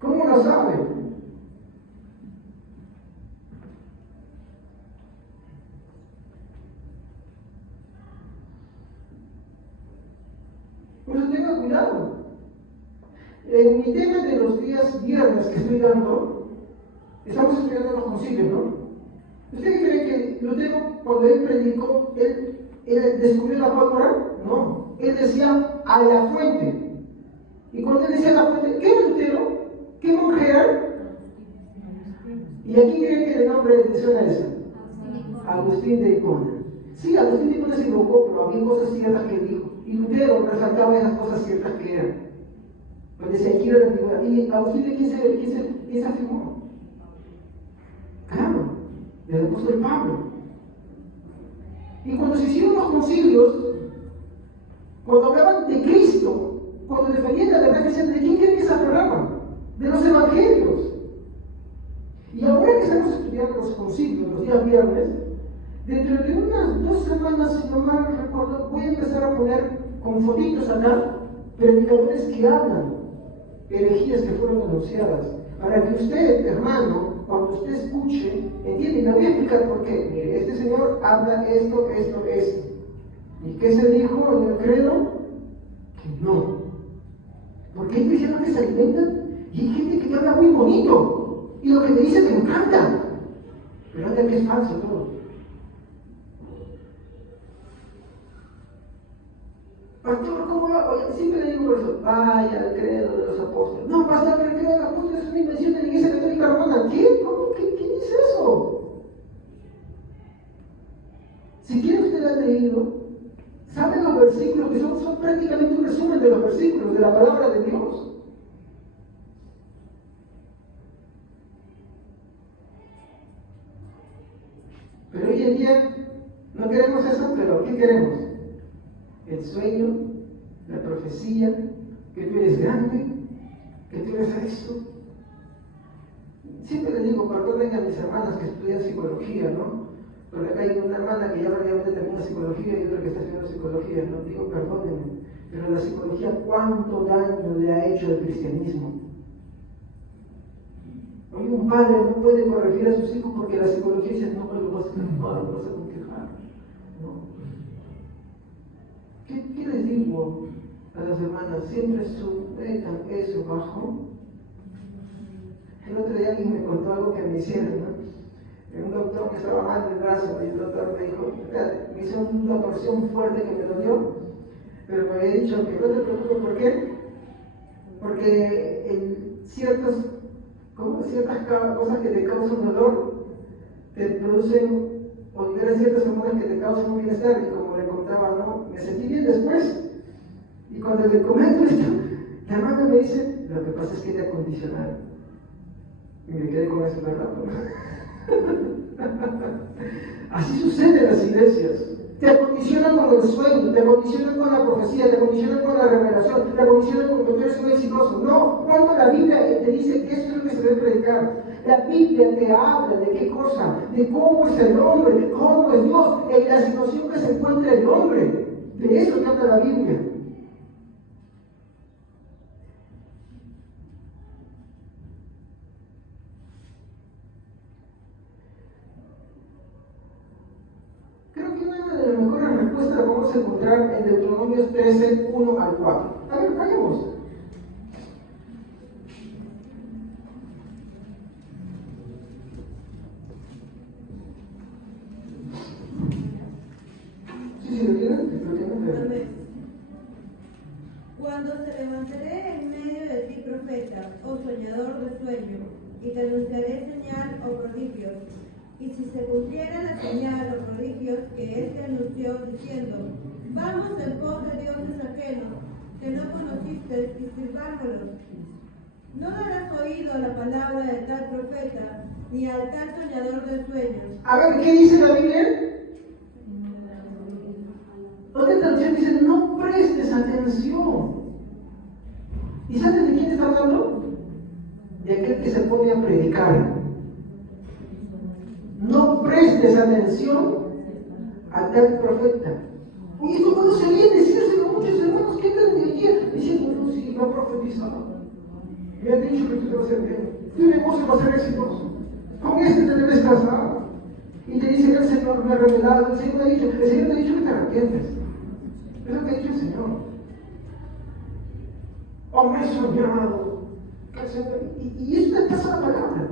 ¿Cómo lo sabe? Por eso tenga cuidado. En mi tema de los días viernes que estoy dando, estamos estudiando los concilios, ¿no? ¿Usted cree que Lutero, cuando él predicó, él descubrió la pólvora? No. Él decía a la fuente. Y cuando él decía a la fuente, ¿qué era Lutero? ¿Qué monje era? ¿Y a quién cree que el nombre le suena eso? Agustín de Hipona. Sí, Agustín de Hipona se equivocó, pero había cosas ciertas que él dijo. Y Lutero resaltaba esas cosas ciertas que eran. Pues decía, quiero la antigüedad. ¿Y Agustín de quién se afirmó? Claro, del apóstol Pablo. Y cuando se hicieron los concilios, cuando hablaban de Cristo, cuando defendían la verdad cristiana, ¿de quién creen que se aferraban? De los evangelios. Y ahora que estamos estudiando los concilios los días viernes, dentro de unas 2 semanas, si no mal recuerdo, voy a empezar a poner con fotitos acá predicadores que hablan herejías que fueron anunciadas, para que usted, hermano, cuando usted escuche, entiende. Y le voy a explicar por qué. Mire, este señor habla esto. ¿Y qué se dijo en el credo? Que no. Porque hay cristianos que se alimentan y hay gente que te habla muy bonito y lo que te dice te encanta, pero anda que es falso todo. Pastor, ¿cómo va? Oye, siempre le digo por eso, vaya al credo de los apóstoles. No, pastor, pero el credo de los apóstoles es una invención de la Iglesia Católica Romana. ¿Qué? ¿Cómo? ¿Qué dice eso? Si quiere usted ha leído, ¿saben los versículos que son prácticamente un resumen de los versículos de la palabra de Dios? Pero hoy en día no queremos eso, pero ¿qué queremos? El sueño, la profecía, que tú eres grande, que tú eres esto. Siempre les digo, perdonen a mis hermanas que estudian psicología, ¿no? Porque acá hay una hermana que ya prácticamente termina psicología y otra que está estudiando psicología, ¿no? Digo, perdónenme, pero la psicología, ¿cuánto daño le ha hecho al cristianismo? Hoy un padre no puede corregir a sus hijos porque la psicología dice, no me lo vas a quejar, ¿no? ¿Qué les digo a las hermanas? Siempre metan eso bajo. El otro día alguien me contó algo que me hicieron, ¿no? Un doctor que estaba mal del brazo, y el doctor me dijo, me hizo una torsión fuerte que me dolió, pero me había dicho que no te preocupes, ¿por qué? Porque ciertas cosas que te causan dolor te producen o liberan ciertas hormonas que te causan un bienestar, y como le contaba, ¿no? Me sentí bien después. Y cuando le comento esto, la hermana me dice, lo que pasa es que te acondicionaron. Y me quedé con eso, ¿verdad? Así sucede en las iglesias. Te acondicionan con el sueño, te acondicionan con la profecía, te acondicionan con la revelación, te acondicionan con que tú eres un exitoso. No, cuando la Biblia te dice que eso es lo que se debe predicar. La Biblia te habla de qué cosa, de cómo es el hombre, de cómo es Dios, en la situación que se encuentra el hombre. De eso te habla la Biblia. en Deuteronomio 13, 1 al 4. A ver, vayamos. Sí, ¿lo tienen? Cuando se levantaré en medio de ti profeta, o soñador de sueño, y te anunciaré señal o prodigios. Y si se cumpliera la señal o prodigios que éste anunció, diciendo, vamos en pos de dioses ajenos, que no conociste, y sirvámoslos, no darás oído a la palabra de tal profeta, ni al tal soñador de sueños. A ver, ¿qué dice la Biblia? Otra traducción dice, no prestes atención. ¿Y sabes de quién está hablando? De aquel que se pone a predicar. No prestes atención a tal profeta. Oye, ¿cómo no se oye decírselo a muchos hermanos que andan de ayer? Diciendo, no, sí, no ha profetizado. Me han dicho que tú te vas a hacer bien. Tu negocio va a ser exitoso. Con este te debes casar. Y te dice que el Señor me ha revelado, el Señor te ha dicho que te arrepientes. Es lo que ha dicho el Señor. Oh, me he soñado. Y eso te pasa la palabra.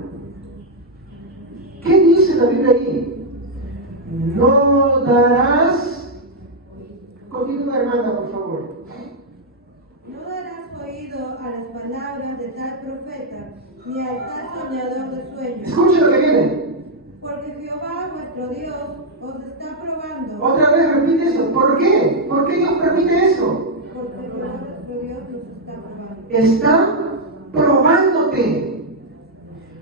¿Qué dice la Biblia ahí? No darás. Continúa, hermana, por favor. No darás oído a las palabras de tal profeta, ni al tal soñador de sueños. Escuche lo que viene. Porque Jehová, vuestro Dios, os está probando. Otra vez repite eso. ¿Por qué? ¿Por qué Dios permite eso? Porque Jehová, vuestro Dios, os está probando. Está probándote.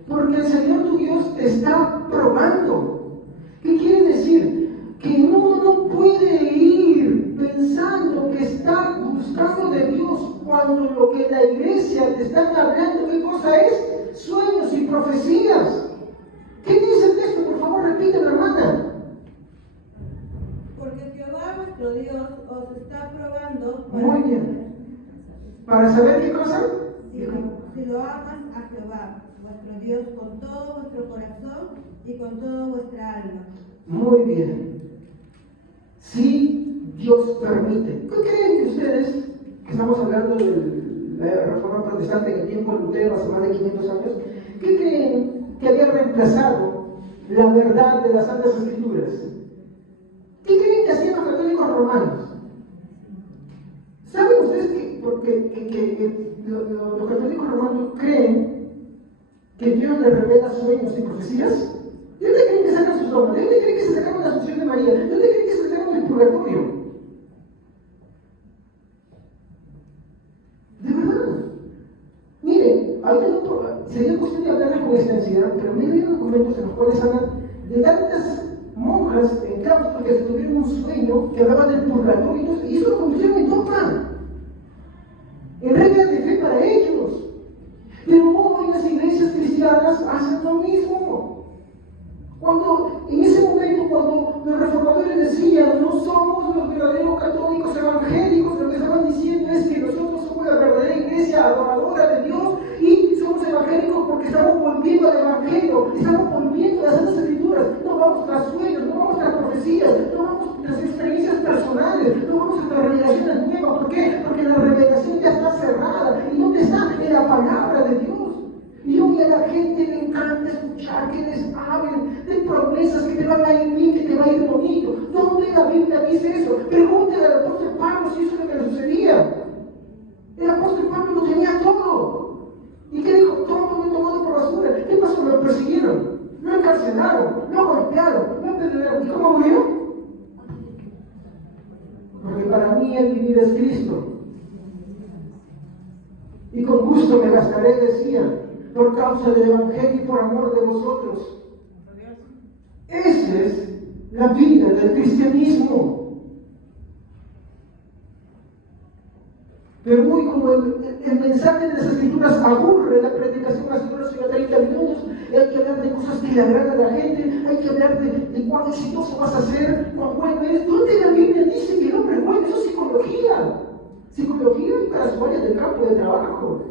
Porque el Señor tu Dios te está probando. ¿Qué quiere decir? Que uno no puede ir pensando que está buscando de Dios cuando lo que la iglesia te están hablando, ¿qué cosa es? Sueños y profecías. ¿Qué dice el texto? Por favor, repítelo, hermana. Porque Jehová, vuestro Dios, os está probando. Muy bien. ¿Para saber qué cosa? Si lo amas a Jehová, vuestro Dios, con todo vuestro corazón y con toda vuestra alma. Muy bien. Si Dios permite. ¿Qué creen ustedes? Que estamos hablando de la Reforma Protestante en el tiempo de Lutero, hace más de 500 años. ¿Qué creen que había reemplazado la verdad de las Santas Escrituras? ¿Qué creen que hacían los católicos romanos? ¿Saben ustedes que los católicos romanos creen que Dios les revela sueños y profecías? ¿De dónde creen que sacan sus dogmas? ¿De dónde creen que se sacaron la Asunción de María? ¿De dónde creen que se sacaron el purgatorio? De verdad. Mire, ahorita sería cuestión de hablarles con extensidad, pero me he leído documentos en los cuales hablan de tantas monjas en claustros que tuvieron un sueño que hablaban del purgatorio y eso lo convirtieron en dogma, en reglas de fe para ellos. Pero hoy las iglesias cristianas hacen lo mismo. Cuando, en ese momento, cuando los reformadores decían, no somos los verdaderos católicos evangélicos, lo que estaban diciendo es que nosotros somos la verdadera iglesia adoradora de Dios y somos evangélicos porque estamos volviendo al evangelio, estamos volviendo a las Santas Escrituras, no vamos tras sueños, no vamos tras profecías, no vamos tras experiencias personales, no vamos tras revelaciones nuevas. ¿Por qué? Porque la revelación ya está cerrada. ¿Y dónde está? En la palabra de Dios. Y hoy a la gente le encanta escuchar que les hablen de promesas que te van a ir bien, que te va a ir bonito. ¿Dónde la Biblia dice eso? Pregúntale al apóstol Pablo si eso es lo que le sucedía. El apóstol Pablo lo tenía todo. ¿Y qué dijo? Todo me he tomado por basura. ¿Qué pasó? Lo persiguieron, lo encarcelaron, lo golpearon, lo apedrearon. ¿Y cómo murió? Porque para mí el vivir es Cristo. Y con gusto me gastaré, decía, por causa del Evangelio y por amor de vosotros. Esa es la vida del cristianismo. Pero muy como el mensaje de las Escrituras aburre, la predicación hace unos 30 minutos, hay que hablar de cosas que le agradan a la gente, hay que hablar de cuán exitoso vas a ser, cuán bueno eres. ¿Dónde la Biblia dice que el hombre es bueno? Eso es psicología. Psicología para su área del campo de trabajo.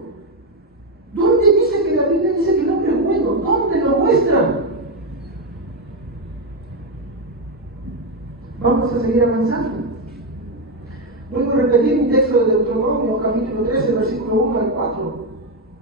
¿Dónde dice que la Biblia dice que el hombre es bueno? ¿Dónde lo muestra? Vamos a seguir avanzando. Vuelvo a repetir un texto de Deuteronomio, capítulo 13, versículo 1 al 4.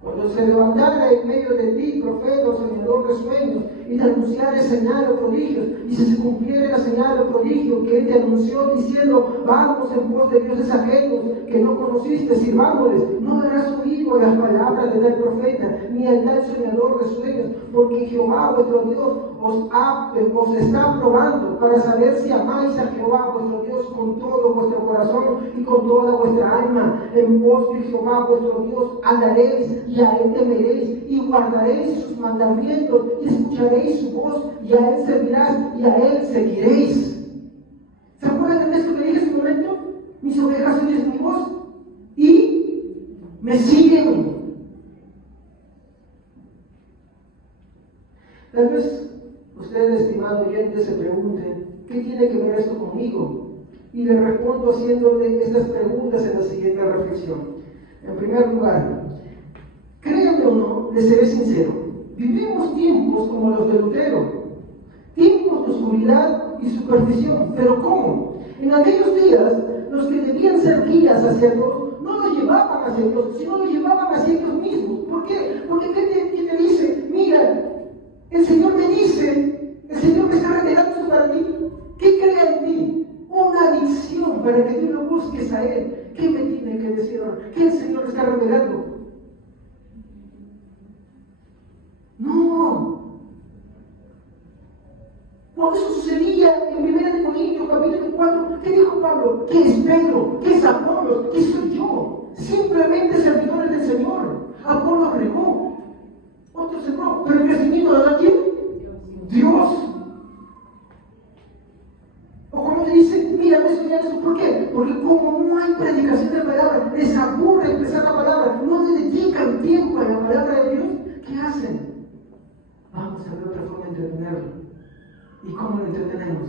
Cuando se levantara en medio de ti, profeta o soñador de sueños, y te anunciare señal o prodigios, y si se cumpliera la señal o prodigio que él te anunció, diciendo, vamos en pos de dioses ajenos que no conociste, sirvándoles, no darás oído a las palabras de tal profeta, ni al tal soñador de sueños, porque Jehová vuestro Dios os está probando para saber si amáis a Jehová vuestro Dios con todo vuestro corazón y con toda vuestra alma. En pos de Jehová vuestro Dios andaréis, y a él temeréis, y guardaréis sus mandamientos, y escucharéis su voz, y a él servirás, y a él seguiréis. ¿Se acuerdan del texto que dije en su momento? Mis ovejas oyen mi voz y me siguen. Tal vez usted, estimado oyente, se pregunte, ¿qué tiene que ver esto conmigo? Y le respondo haciéndole estas preguntas en la siguiente reflexión. En primer lugar, créanme o no, les seré sincero, vivimos tiempos como los de Lutero, tiempos de oscuridad y superstición. ¿Pero cómo? En aquellos días, los que debían ser guías hacia Dios, no los llevaban hacia Dios, sino los llevaban hacia ellos mismos. ¿Por qué? Porque ¿qué te dice? Mira, el Señor me dice, el Señor me está revelando esto para ti. ¿Qué crea en ti? Una adicción para que tú lo busques a Él. ¿Qué me tiene que decir ahora? ¿Qué el Señor está revelando? No. Cuando eso sucedía en 1 Corintios capítulo 4, ¿qué dijo Pablo? ¿Qué es Pedro? ¿Qué es Apolos? ¿Qué soy yo? Simplemente servidores del Señor. Apolos regó, otro sembró, pero el crecimiento lo da ¿quién? Dios. O como te dice, mira, eso. ¿Por qué? Porque como no hay predicación de palabra, les aburre expresar la palabra, no le dedican tiempo a la palabra de Dios, ¿qué hacen? Vamos a ver otra forma de entretenerlo. ¿Y cómo lo entretenemos?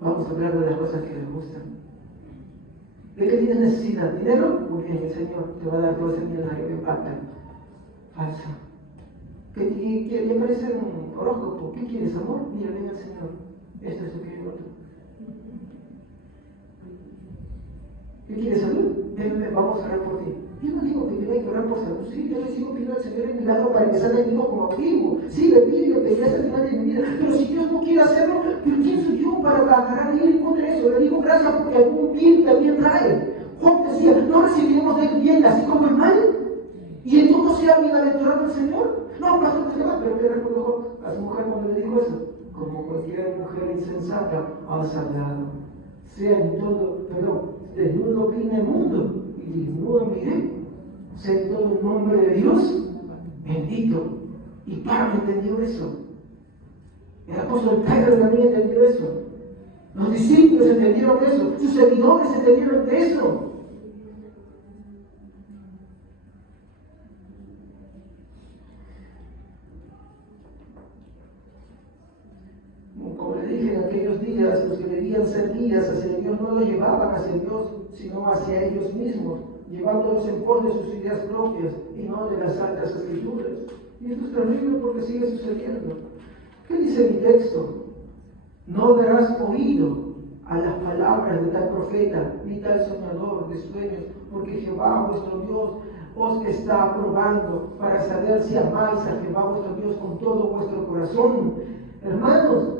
Vamos a hablar de las cosas que les gustan. ¿De qué tienes necesidad? ¿Dinero? Muy bien, el Señor te va a dar todo ese millonario que impacta. Falso. ¿Qué parece un horóscopo? ¿Qué quieres, amor? Mira, ven al Señor. Esto es lo que yo. ¿Qué quieres, salud? Ven, vamos a orar por ti. Yo no digo que tiene que orar por salud. Sí, yo le sigo pidiendo al Señor el milagro para que salga el hijo como activo. Sí, le pido, le pedí hasta el final de mi vida. Pero si Dios no quiere hacerlo, ¿quién soy yo para agarrar y ir en contra de eso? Le digo gracias porque algún bien también trae. Job decía, no recibiremos de él bien así como el mal. Y en todo sea bienaventurado el Señor. No, pastor, ¿qué más? Pero ¿qué respondió Job a su mujer cuando le dijo eso? Como cualquier mujer insensata, has hablado. Sea en todo, desnudo vine al mundo y desnudo miré. Sea en todo el nombre de Dios, bendito. Y Pablo entendió eso. El apóstol Pedro también entendió eso. Los discípulos entendieron eso. Sus seguidores entendieron eso. Como le dije, en aquellos días, los que debían ser guías hacia Dios no los llevaban hacia Dios, sino hacia ellos mismos, llevándolos en pos de sus ideas propias y no de las Santas Escrituras. Y esto es terrible porque sigue sucediendo. ¿Qué dice mi texto? No darás oído a las palabras de tal profeta, ni tal soñador de sueños, porque Jehová vuestro Dios os está probando para saber si amáis a Jehová vuestro Dios con todo vuestro corazón. Hermanos,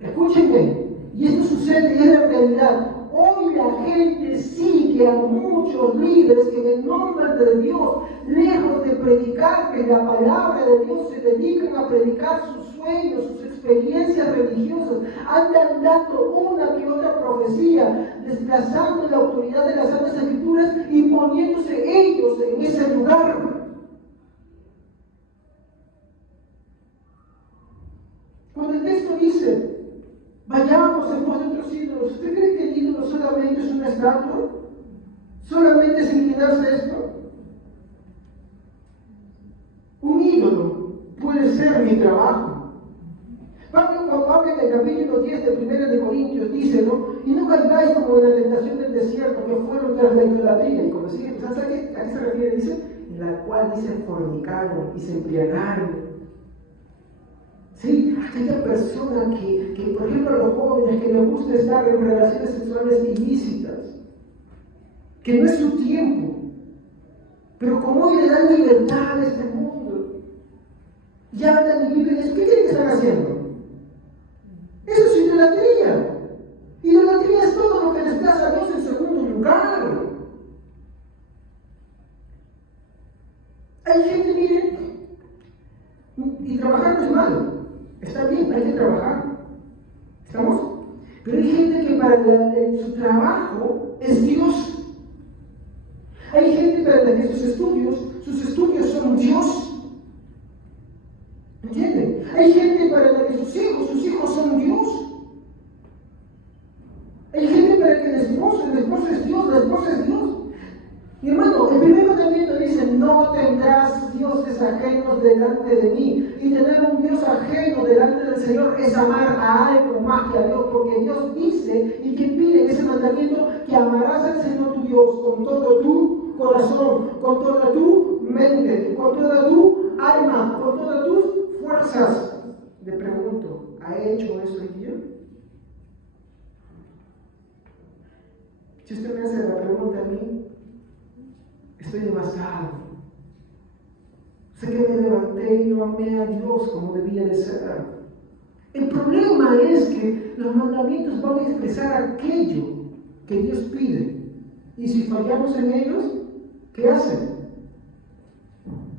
escúchenme, y esto sucede y es la realidad. Hoy la gente sigue a muchos líderes que en el nombre de Dios, lejos de predicar que la palabra de Dios, se dedican a predicar sus sueños, sus experiencias religiosas, andan dando una que otra profecía, desplazando la autoridad de las Santas Escrituras y poniéndose ellos en ese lugar. Cuando el texto dice, vayamos en pos de otros ídolos, ¿usted cree que el ídolo solamente es una estatua? ¿Solamente es inclinarse a esto? Un ídolo puede ser mi trabajo. Cuando Pablo en el capítulo 10 de 1 Corintios dice, ¿no? Y no caigáis como en la tentación del desierto, que fueron tras la idolatría. Y cuando sigue, ¿sabes a qué se refiere? Dice, en la cual dice fornicaron y se embriagaron. Sí, aquella persona que, por ejemplo, a los jóvenes que les gusta estar en relaciones sexuales ilícitas, que no es su tiempo. Pero como hoy le dan libertad a este mundo, ya hablan y viven eso, ¿qué creen que están haciendo? Eso es idolatría. Idolatría es todo lo que desplaza a Dios en segundo lugar. Hay gente, miren, y trabajar no es malo, está bien, hay que trabajar, ¿estamos? Pero hay gente que para su trabajo es Dios. Hay gente para la que sus estudios son Dios. ¿Entienden? Hay gente para la que sus hijos son Dios. Hay gente para que el esposo es Dios, la esposa es Dios. Mi hermano, el primer mandamiento dice: no tendrás dioses ajenos delante de mí. Y tener un Dios ajeno delante del Señor es amar a algo más que a Dios, porque Dios dice y que pide en ese mandamiento que amarás al Señor tu Dios con todo tu corazón, con toda tu mente, con toda tu alma, con todas tus fuerzas. Le pregunto, ¿ha hecho eso el día? Si usted me hace la pregunta a mí, estoy demasiado. Sé que me levanté y no amé a Dios como debía de ser. El problema es que los mandamientos van a expresar aquello que Dios pide. Y si fallamos en ellos, ¿qué hacen?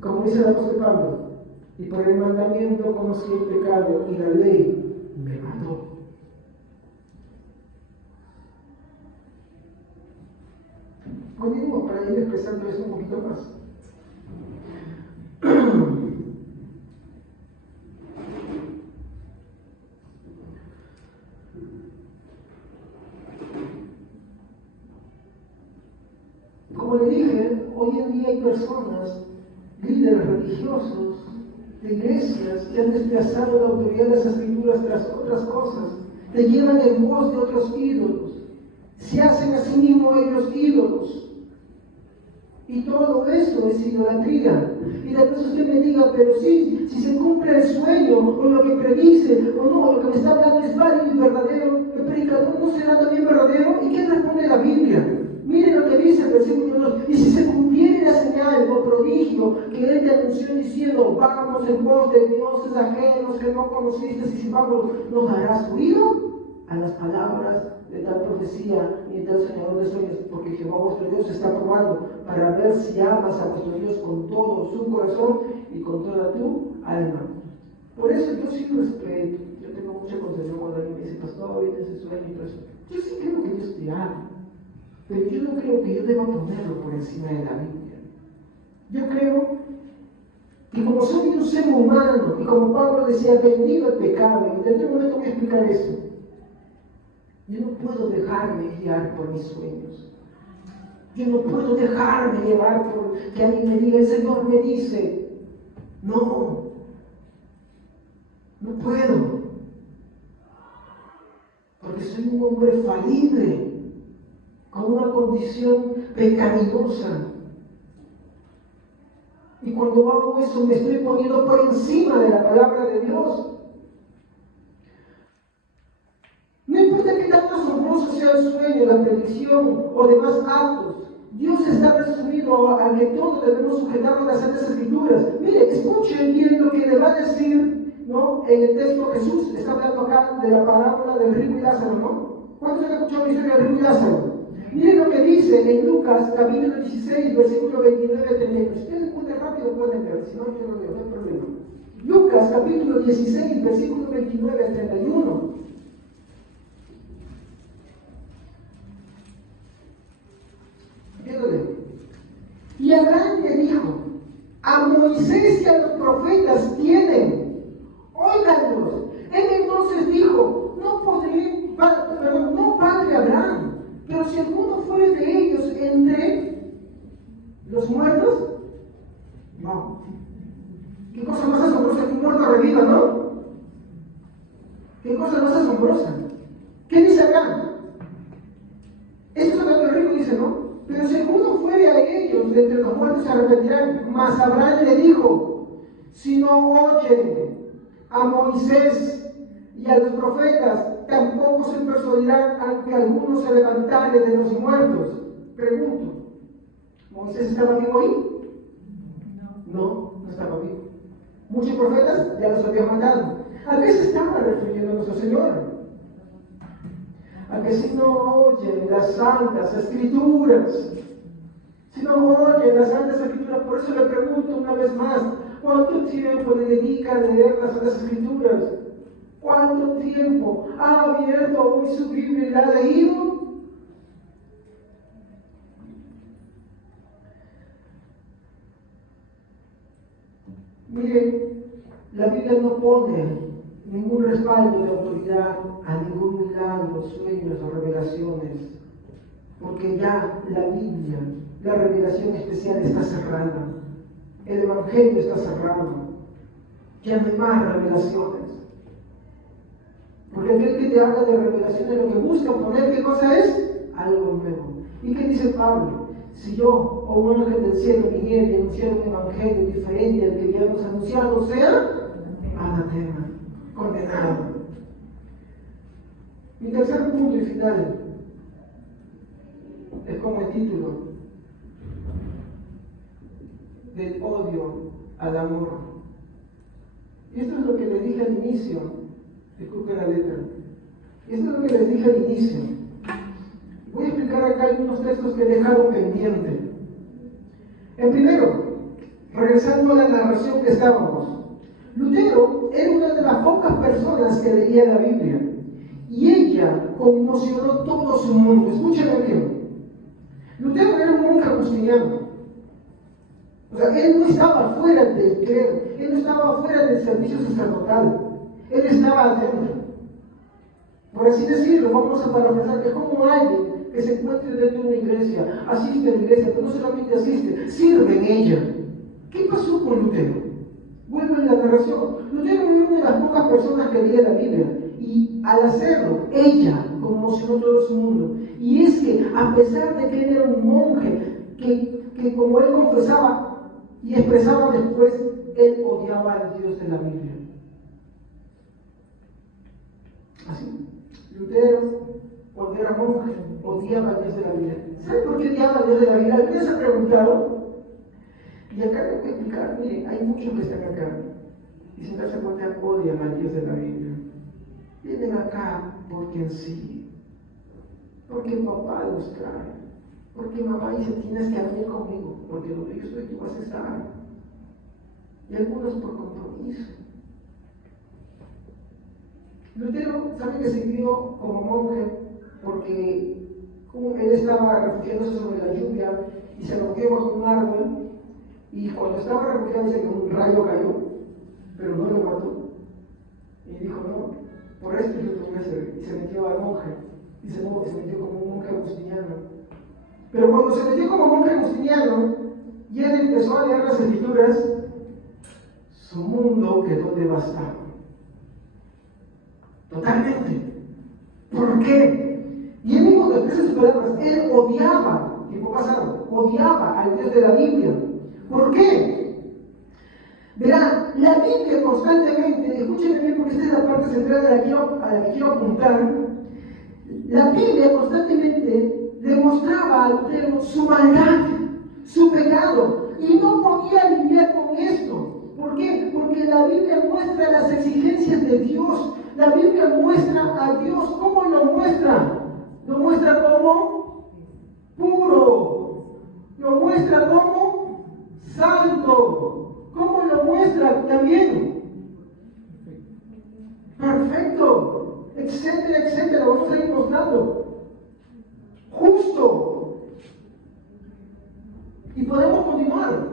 Como dice el apóstol Pablo: y por el mandamiento conocí el pecado y la ley me mató. Continúo para ir expresando eso un poquito más. Como le dije, hoy en día hay personas, líderes religiosos, de iglesias, que han desplazado la autoridad de esas escrituras tras otras cosas, que llevan en voz de otros ídolos, se hacen a sí mismos ellos ídolos. Y todo esto es idolatría. Y después usted me diga: pero sí, si se cumple el sueño, o lo que predice, o no, lo que me está hablando es válido y verdadero, ¿el predicador no será también verdadero? ¿Y qué responde la Biblia? Miren lo que dice el versículo 2: y si se cumpliere la señal o prodigio que él te anunció diciendo: vamos en pos de dioses ajenos que no conociste, y si vamos, ¿nos darás oído a las palabras de tal profecía y de tal soñador de sueños? Porque Jehová vuestro Dios está probando para ver si amas a vuestro Dios con todo su corazón y con toda tu alma. Por eso yo sí respeto. Yo tengo mucha concesión cuando alguien me dice: pastor, hoy ese sueño y todo eso. Yo sí creo que Dios te ama, pero yo no creo que yo deba ponerlo por encima de la Biblia. Yo creo que como soy un ser humano, y como Pablo decía: vendido el pecado, y en un momento voy a explicar eso, yo no puedo dejarme guiar por mis sueños. Yo no puedo dejarme llevar por que alguien me diga: el Señor me dice. No puedo. Porque soy un hombre falible, con una condición pecaminosa. Y cuando hago eso, me estoy poniendo por encima de la palabra de Dios. No importa qué tan asombroso sea el sueño, la predicción o demás actos, Dios está resumido a que todos debemos sujetarnos a las Santas Escrituras. Mire, escuchen bien lo que le va a decir, ¿no? En el texto Jesús está hablando acá de la parábola del rico y Lázaro, ¿no? ¿Cuántos han escuchado la historia del rico y Lázaro? Miren lo que dice en Lucas, capítulo 16, versículo 29 al 31. Si ustedes escuchan rápido pueden ver, si no, yo no leo, no hay problema. Lucas, capítulo 16, versículo 29 al 31. Y Abraham le dijo: a Moisés y a los profetas tienen, óiganlos. Él entonces dijo: no padre Abraham, pero si alguno fuere de ellos entre los muertos, no. Qué cosa más asombrosa que un muerto reviva, ¿no? Qué cosa más asombrosa. ¿Qué dice acá? Esto es lo que el rico dice, ¿no? Pero si alguno fuere a ellos, de entre los muertos se arrepentirán. Mas Abraham le dijo: si no oyen a Moisés y a los profetas, tampoco se persuadirán aunque alguno se levantare de los muertos. Pregunto: ¿Moisés estaba vivo ahí? No, no estaba vivo. Muchos profetas ya los habían matado. A veces estaba refiriendo a nuestro Señor. A que si no oyen las santas escrituras, si no oyen las santas escrituras, por eso le pregunto una vez más, ¿cuánto tiempo le dedica a leer las santas escrituras? ¿Cuánto tiempo ha abierto hoy su Biblia y la ha leído? Miren, la Biblia no pone ningún respaldo de autoridad a ningún milagro, sueños o revelaciones, porque ya la Biblia, la revelación especial está cerrada, el Evangelio está cerrado, ya no hay más revelaciones. Porque aquel que te habla de revelaciones lo que busca poner, ¿qué cosa es? Algo nuevo. ¿Y qué dice Pablo? Si yo o un ángel del cielo viniera y anunciara un evangelio diferente al que habíamos anunciado, sea anatema, condenado. Mi tercer punto y final es como el título del odio al amor. Y esto es lo que les dije al inicio. Disculpen la letra. Y esto es lo que les dije al inicio. Voy a explicar acá algunos textos que he dejado pendiente. El primero, regresando a la narración que estábamos. Lutero era una de las pocas personas que leía la Biblia. Y ella conmocionó todo su mundo. Escúchenme bien. Lutero era un monje agustiniano. O sea, él no estaba fuera del clero. Él no estaba fuera del servicio sacerdotal. Él estaba adentro. Por así decirlo, vamos a parafrasar, es como alguien que se encuentre dentro de una iglesia, asiste a la iglesia, pero no solamente asiste, sirve en ella. ¿Qué pasó con Lutero? Vuelvo en la narración. Lutero era una de las pocas personas que leía la Biblia, y al hacerlo, ella conmocionó todo su mundo. Y es que, a pesar de que él era un monje, que como él confesaba y expresaba después, él odiaba al Dios de la Biblia. Así. Lutero, cuando era monje, odiaba al Dios de la Biblia. ¿Saben por qué odiaba al Dios de la Biblia? ¿Alguien se ha preguntado? Y acá tengo que explicar, miren, hay muchos que están acá y sin darse cuenta odian al Dios de la Biblia. Vienen acá porque en sí, porque papá los trae, porque mamá dice tienes que venir conmigo, porque donde yo estoy tú vas a estar. Y algunos por compromiso. Lutero, ¿saben que se crió como monje? Porque él estaba refugiándose sobre la lluvia y se refugió bajo un árbol, y cuando estaba refugiado dice que un rayo cayó, pero no lo mató. Y dijo, no, por esto yo te voy a servir. Y se metió al monje, y se metió como un monje agustiniano. Pero cuando se metió como monje agustiniano y él empezó a leer las escrituras, su mundo quedó devastado. Totalmente. ¿Por qué? Y él mismo expresa sus palabras. Él odiaba, tiempo pasado, odiaba al Dios de la Biblia. ¿Por qué? Verán, la Biblia constantemente, escúchenme bien porque esta es la parte central a la que quiero apuntar. La Biblia constantemente demostraba a Lutero su maldad, su pecado, y no podía lidiar con esto. ¿Por qué? Porque la Biblia muestra las exigencias de Dios. La Biblia muestra a Dios. ¿Cómo lo muestra? Lo muestra como puro. Lo muestra como santo. ¿Cómo lo muestra también? Perfecto. Etcétera, etcétera. Vamos a ir mostrando. Justo. Y podemos continuar.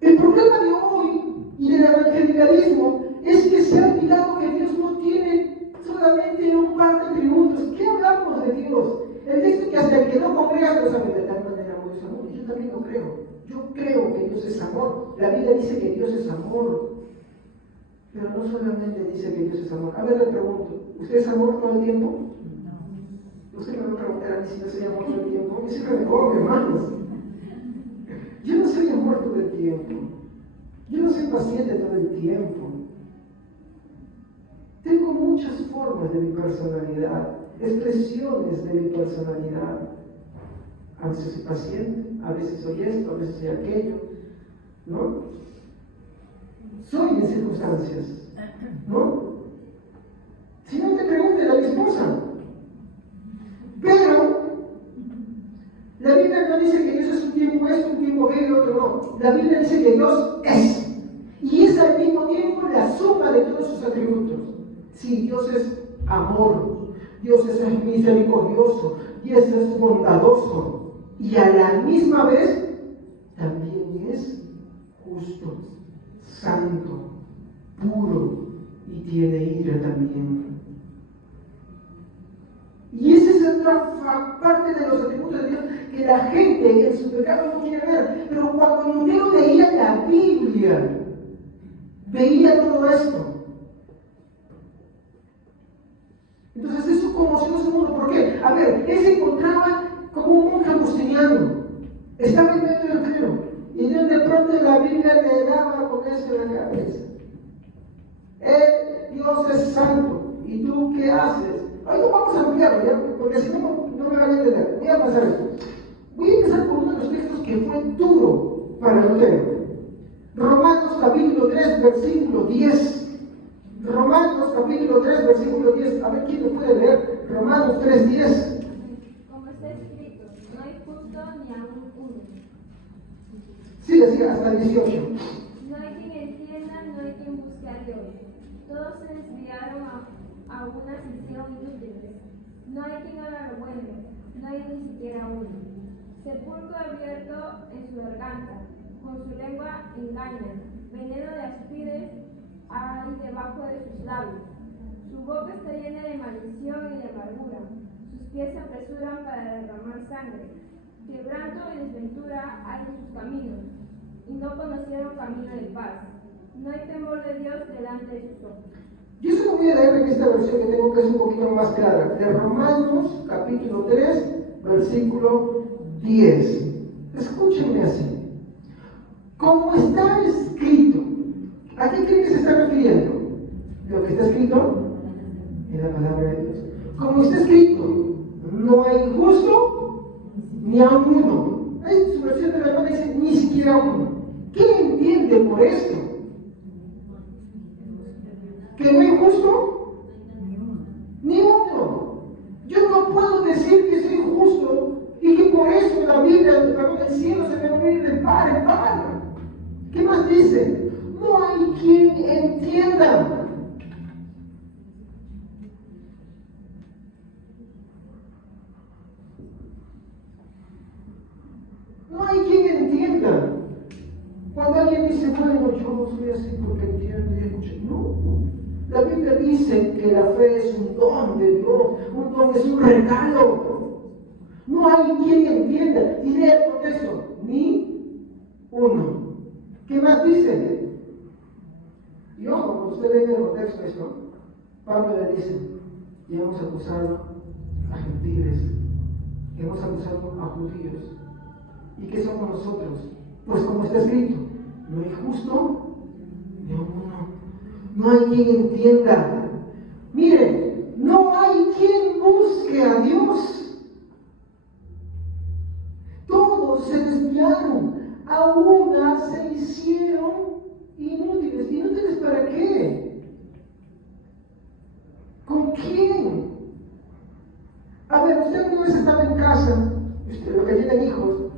El problema de hoy y del evangelicalismo es que se ha olvidado que Dios no tiene solamente un par de tributos. ¿Qué hablamos de Dios? El texto que hasta el que no congrega no sabe de tal manera amor es amor. Yo también lo creo. Yo creo que Dios es amor. La Biblia dice que Dios es amor. Pero no solamente dice que Dios es amor. A ver, le pregunto, ¿usted es amor todo el tiempo? No. Usted me va a preguntar a mí si yo soy amor todo el tiempo. A mí siempre me come, hermanos. Yo no soy amor todo el tiempo. Yo no soy paciente todo el tiempo. Tengo muchas formas de mi personalidad, expresiones de mi personalidad. A veces soy paciente, a veces soy esto, a veces soy aquello, ¿no? Soy en circunstancias, ¿no? Si no, te pregunte a mi esposa. Pero la Biblia no dice que Dios es un tiempo esto, un tiempo aquello y otro no. La Biblia dice que Dios es. Y es al mismo tiempo la suma de todos sus atributos. Sí, Dios es amor, Dios es misericordioso, Dios es bondadoso. Y a la misma vez también es justo, santo, puro y tiene ira también. Y esa es otra parte de los atributos de Dios que la gente en su pecado no quiere ver. Pero cuando Lutero leía la Biblia, veía todo esto. Entonces eso conmocionó su mundo. ¿Por qué? A ver, él se encontraba como un monje agustiniano. Estaba en medio del río. Y de pronto la Biblia le daba con eso en la cabeza. Dios es santo. ¿Y tú qué haces? Hoy no vamos a ampliarlo, ¿ya? Porque si no, no me van a entender. Voy a pasar esto. Voy a empezar por uno de los textos que fue duro para Lutero. Romanos capítulo 3, versículo 10. Romanos capítulo 3, versículo 10. A ver quién lo puede leer. Romanos 3, 10. Como está escrito, no hay justo ni aún uno. Sí, así hasta el 18. No hay quien entienda, no hay quien busque a Dios. Todos se desviaron a una se hicieron inútiles. No hay quien haga lo bueno, no hay ni siquiera uno. Sepulcro abierto en su garganta, con su lengua engaña, veneno de áspides hay debajo de sus labios. Su boca está llena de maldición y de amargura, sus pies se apresuran para derramar sangre. Quebranto y desventura hay en sus caminos, y no conocieron camino de paz. No hay temor de Dios delante de sus ojos. Yo se lo voy a leer en esta versión que tengo que es un poquito más clara. De Romanos capítulo 3, versículo 10. Escúchenme así. Como está escrito, ¿a qué creen que se está refiriendo? Lo que está escrito en la palabra de Dios. Como está escrito, no hay justo ni aun uno. En su versión de la hermana dice ni siquiera uno. ¿Qué entiende por esto? ¿Que no hay justo? Ni uno. Yo no puedo decir que soy justo y que por eso la Biblia, el cielo se me va a ir de par en par. ¿Qué más dice? No hay quien entienda. No hay quien entienda. Cuando alguien dice, bueno, yo no soy así porque entiendo y escucho. No. La Biblia dice que la fe es un don de Dios. Un don es un regalo. No hay quien entienda. Y lea el contexto. Ni uno. ¿Qué más dice? Y ojo, cuando usted ve en el contexto esto, Pablo le dice, y hemos acusado a gentiles, hemos acusado a judíos. ¿Y qué somos nosotros? Pues como está escrito, no hay justo ni uno. No hay quien entienda. Miren, no hay quien busque a Dios. Todos se desviaron. A una se hicieron inútiles. ¿Inútiles para qué? ¿Con quién? A ver, usted una vez estaba en casa, los que tienen hijos.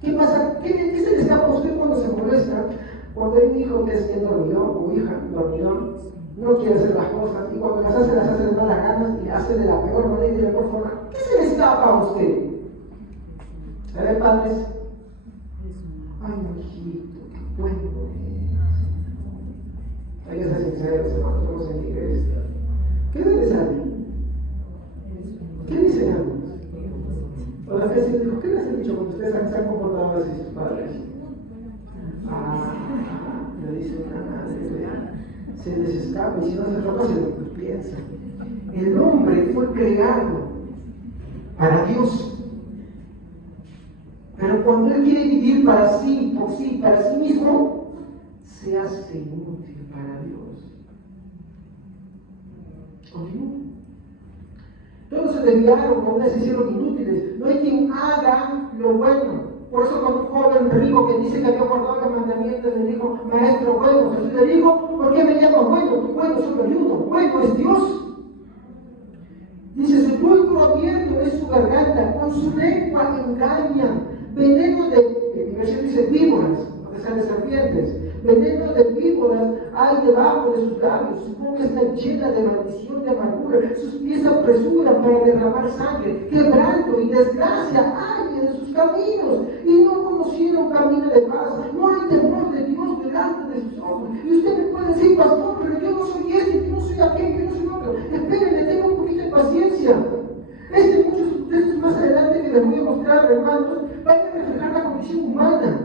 ¿Qué pasa? ¿Qué se le escapa a usted cuando se molesta? Cuando hay un hijo que es dormidón o hija dormidón, no quiere hacer las cosas y cuando las hace de malas ganas y hace de la peor manera y de la peor forma. ¿Qué se le escapa a usted? A ver, padres. Ay, hijito, qué bueno es. Hay que ser sinceros, hermanos, estamos en la iglesia. ¿Qué les sale? ¿Qué dicen algo? O la vez dijo, ¿qué les han dicho cuando ustedes se han comportado así sus padres? Le dice una madre, se les escapa y si no se ropa se lo piensa. El hombre fue creado para Dios. Pero cuando él quiere vivir para sí, por sí, para sí mismo, se hace inútil para Dios. ¿Continúa? Todos se desviaron, con se hicieron inútiles. No hay quien haga lo bueno. Por eso cuando un joven rico que dice que había guardado los mandamientos le dijo, maestro bueno, Jesús le dijo, ¿por qué me llamas bueno? Bueno solo hay uno, bueno es Dios. Dice, sepulcro abierto es su garganta, con su lengua engaña, veneno de, mi versión dice víboras, donde salen serpientes, veneno de víboras hay debajo de sus labios, su boca está llena de maldición, de amargura, sus pies se apresuran para derramar sangre, quebranto y desgracia hay en sus caminos, y no conocieron camino de paz, no hay temor de Dios delante de sus ojos. Y usted me puede decir, pastor, pero yo no soy este, yo no soy aquel, yo no soy otro. Espérenme, tengo un poquito de paciencia. Muchos textos más adelante que les voy a mostrar, hermanos, van a reflejar la condición humana.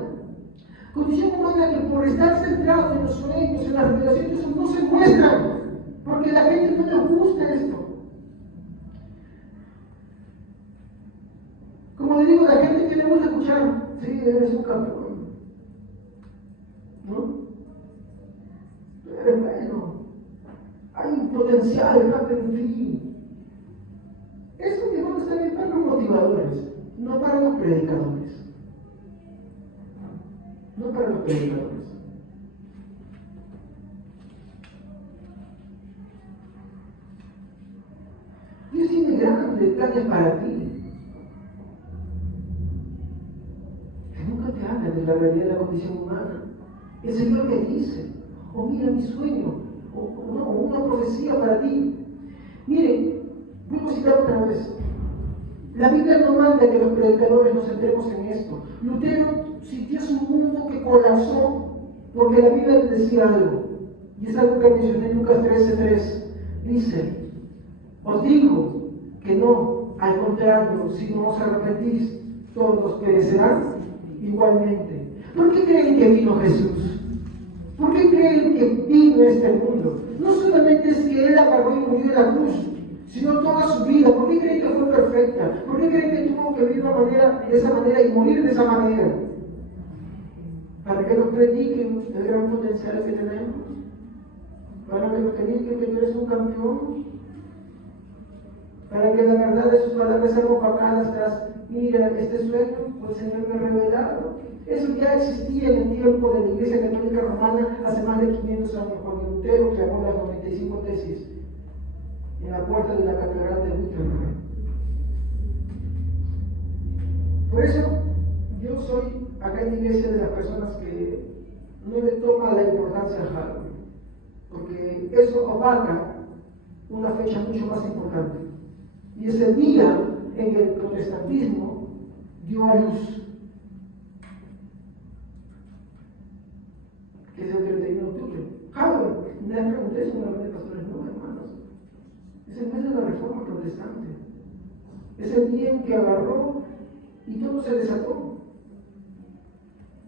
Condición humana que por estar centrados en los sueños, en las revelaciones, no se muestran, porque a la gente no le gusta esto. Como le digo, la gente que le gusta escuchar, sí, eres un campeón, ¿no? Eres bueno, hay un potencial rápido en ti. Eso que vamos a estar bien para los motivadores, no para los predicadores. No para los predicadores. Dios tiene grandes planes para ti. Que nunca te habla de la realidad de la condición humana. El Señor me dice, o mira mi sueño, o una profecía para ti. Mire, vuelvo a citar otra vez. La Biblia no manda que los predicadores nos centremos en esto. Lutero sintió su mundo que colapsó porque la Biblia le decía algo. Y es algo que mencioné en Lucas 13:3. Dice, os digo que no, al contrario, si no os arrepentís, todos perecerán igualmente. ¿Por qué creen que vino Jesús? ¿Por qué creen que vino a este mundo? No solamente es que Él agarró y murió en la cruz, sino toda su vida. ¿Por qué creen que fue perfecta? ¿Por qué creen que tuvo que vivir de esa manera y morir de esa manera? Para que nos prediquen el gran potencial que tenemos, para que nos prediquen que tú eres un campeón, para que la verdad de sus palabras sean opacadas tras, mira, este sueño, pues el Señor me ha revelado. Eso ya existía en el tiempo de la Iglesia Católica Romana hace más de 500 años, cuando Lutero clamó las 95 tesis en la puerta de la catedral de Wittenberg. Por eso yo soy acá en la iglesia de las personas que no le toma la importancia al Halloween, porque eso opaca una fecha mucho más importante, y es el día en que el protestantismo dio a luz, que es el 31 de octubre. Halloween, me pregunté si una vez de pastores, no, hermanos, es el mes de la Reforma Protestante, es el día en que agarró y todo se desató.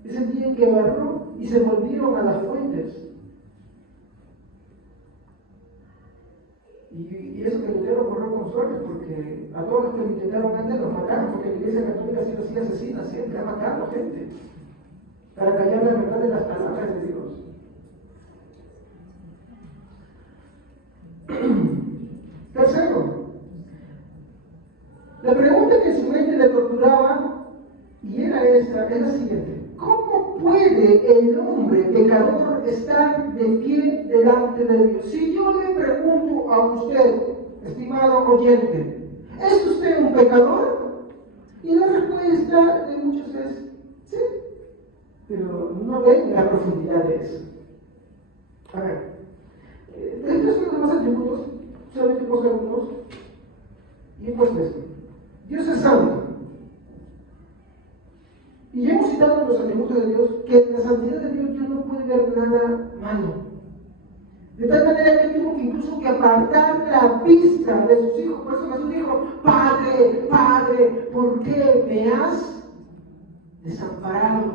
Es el día en que agarró y se volvieron a las fuentes. Y eso que Lutero corrió con suerte, porque a todos los que lo intentaron antes los mataron, porque la Iglesia Católica ha sido así asesina, siempre ha matado gente para callar la verdad de las palabras de Dios. Tercero, la pregunta que en su mente le torturaba, y era esta, es la siguiente: ¿cómo puede el hombre pecador estar de pie delante de Dios? Si yo le pregunto a usted, estimado oyente, ¿es usted un pecador? Y la respuesta de muchos es sí, pero no ven la profundidad de eso. A ver, estos son los demás atributos, solamente puse algunos, y he puesto esto. Dios es santo. Y hemos citado en los atributos de Dios que en la santidad de Dios no puede ver nada malo. De tal manera que Él tuvo que incluso que apartar la vista de sus hijos. Por eso Jesús dijo: Padre, Padre, ¿por qué me has desamparado?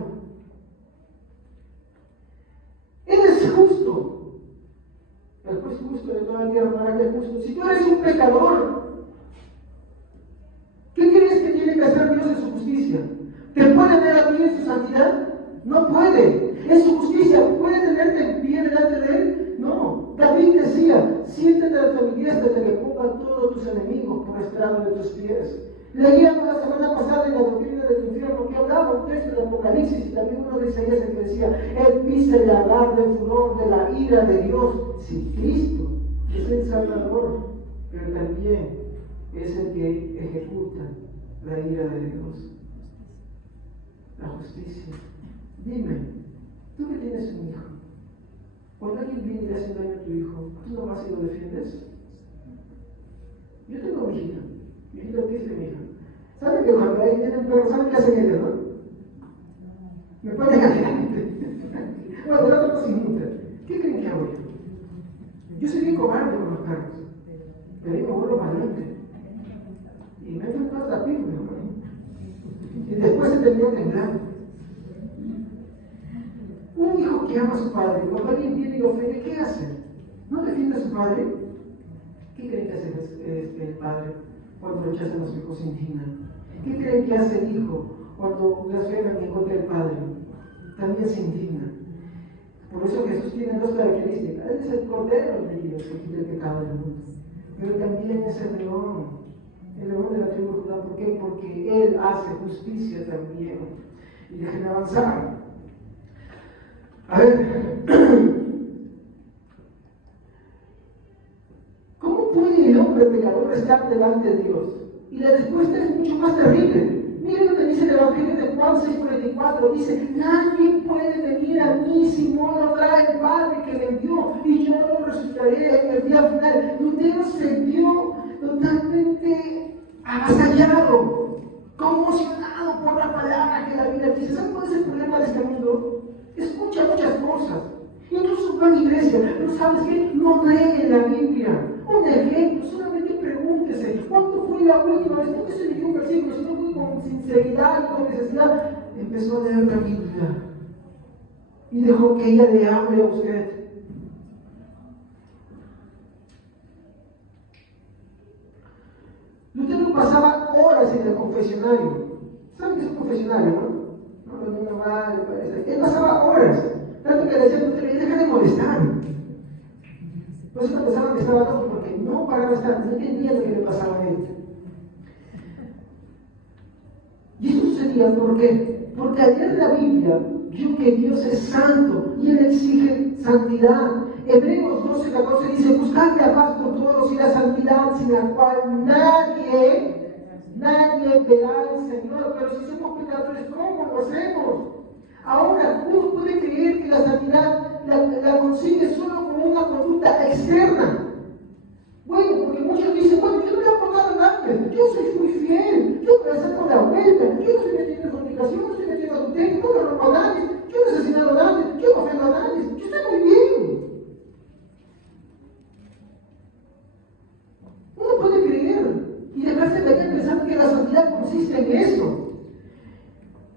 Él es justo. El juez justo de toda la tierra para que es justo. Si tú eres un pecador, ¿qué crees que tiene que hacer Dios en su justicia? ¿Te puede ver a ti en su santidad? No puede. En su justicia, ¿puede tenerte en pie delante de Él? No. David decía: siéntate a tu diestra hasta que ponga todos tus enemigos por estrado de tus pies. Leíamos la semana pasada en la doctrina del infierno texto de Apocalipsis y también uno de Isaías que decía, Él pisa el lagar del furor de la ira de Dios. Sí, Cristo es el Salvador, pero también es el que ejecuta la ira de Dios, la justicia. Dime, tú que tienes un hijo, cuando alguien viene y le hace daño a tu hijo, ¿tú no vas y lo defiendes? Yo tengo mi hijita dice mi hija. ¿Saben que cuando ahí viene un perro, saben qué hacen ellos, no? Me ponen adelante. Bueno, el otro no se inmuta. ¿Qué creen que hago yo? Yo soy bien cobarde con los perros, pero yo me vuelvo valiente. Y me entro en paz la piel, ¿no? Y después se terminó temblando. Un hijo que ama a su padre, cuando alguien viene y lo ofende, ¿qué hace? ¿No defiende a su padre? ¿Qué creen que hace el padre cuando rechazan a su hijo, se indigna? ¿Qué creen que hace el hijo cuando blasfeman en contra del padre? También se indigna. Por eso Jesús tiene dos características. Él es el cordero de Dios que quita el pecado del mundo, pero también es el león de la tribu de Judá. ¿Por qué? Porque Él hace justicia también. Y déjenme avanzar. A ver, ¿cómo puede el hombre pecador estar delante de Dios? Y la respuesta es mucho más terrible. Miren lo que dice el Evangelio de Juan 6:44. Dice, nadie puede venir a mí si no lo trae el Padre que me envió, y yo lo resucitaré en el día final. Lutero se vio totalmente avasallado, conmocionado por la palabra que la Biblia dice. ¿Saben cuál es el problema de este mundo? Escucha muchas cosas, incluso va a la iglesia, pero ¿sabes qué? No lee la Biblia. Un ejemplo, solamente pregúntese, ¿cuándo fue la última vez? No que se leyó un versículo, sino fue con sinceridad y con necesidad. Empezó a leer la Biblia y dejó que ella le hable a usted. Lutero pasaba horas en el confesionario. ¿Saben qué es un confesionario, no? Él pasaba horas, tanto que le decían, deja de molestar. Por eso pensaban que estaba loco, porque no paraba de estar, no entendía lo que le pasaba a él. Y eso sucedía, ¿por qué? Porque al leer la Biblia, vio que Dios es santo y Él exige santidad. Hebreos 12:14 dice, buscad la paz con todos y la santidad, sin la cual nadie verá al Señor. Pero si somos pecadores, ¿cómo lo hacemos? Ahora, uno puede creer que la santidad la consigue solo con una conducta externa. Bueno, porque muchos dicen, bueno, yo no le he aportado nada, yo soy muy fiel, yo voy a hacer con la vuelta, yo no estoy metiendo en fornicación, no estoy metiendo en adulterio, yo no robo a nadie, yo no he asesinado a nadie, yo no ofendo a nadie, yo estoy muy bien. Uno puede creer y dejarse engañar pensando que la santidad consiste en eso.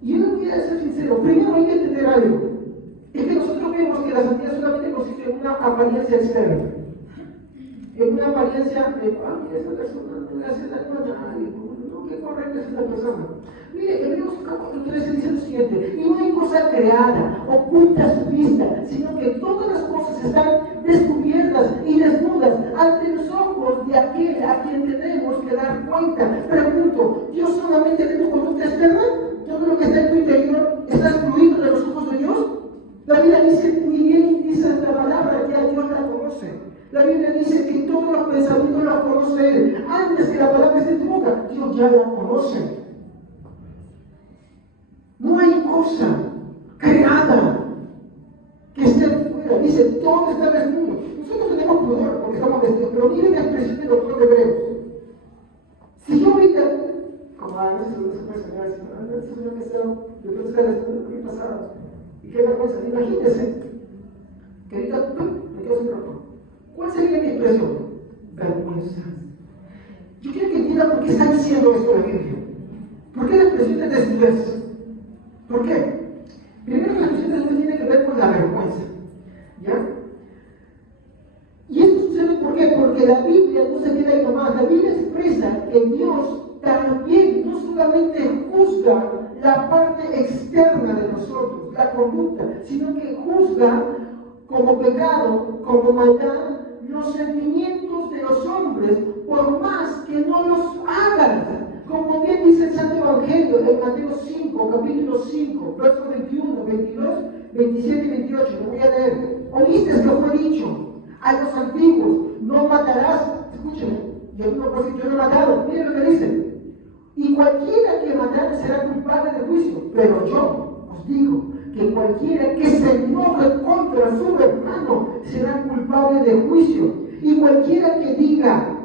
Y yo voy a ser sincero, primero hay que entender algo. Es que nosotros vemos que la santidad solamente consiste en una apariencia externa. En una apariencia de, esa persona no le hace daño a nadie, no, qué correcta es esta persona. Mire, Hebreos 13 dice lo siguiente, y no hay cosa creada, oculta a su vista, sino que todas las cosas están descubiertas y desnudas ante los ojos de aquel a quien tenemos que dar cuenta. Pregunto, ¿Dios solamente ve tu conducta externa? ¿Todo lo que está en tu interior está excluido de los ojos de Dios? La Biblia dice, muy bien, dice la palabra que a Dios la conoce. La Biblia dice que todos los pensamientos los conoce Él. Antes que la palabra esté en tu boca, Dios ya la conoce. No hay cosa creada que esté fuera. Dice, todo está desnudo. Nosotros tenemos pudor porque estamos vestidos, pero miren la expresión del autor de Hebreos. Si yo ahorita, como a veces no se puede soñar, este señor que está, yo creo que está desnudo, ¿qué pasaba? Y qué vergüenza. Imagínense que ahorita me quedo sin ropa. ¿Cuál sería mi expresión? Vergüenza. Yo quiero que entiendan por qué está diciendo esto la Biblia. ¿Por qué la expresión de desnudez? ¿Por qué? Primero, la expresión de desnudez tiene que ver con la vergüenza. ¿Ya? Y esto sucede ¿por qué? Porque la Biblia no se queda ahí nomás. La Biblia expresa que Dios también no solamente juzga la parte externa de nosotros, la conducta, sino que juzga como pecado, como maldad, los sentimientos de los hombres, por más que no los hagan. Como bien dice el Santo Evangelio en Mateo 5, 5, capítulo 5, versos 21, 22, 27 y 28. Lo voy a leer. Oíste que fue dicho a los antiguos, no matarás. Escuchen, yo no he matado. Miren lo que dice. Y cualquiera que matare será culpable de juicio. Pero yo os digo que cualquiera que se enoje contra su hermano será culpable de juicio. Y cualquiera que diga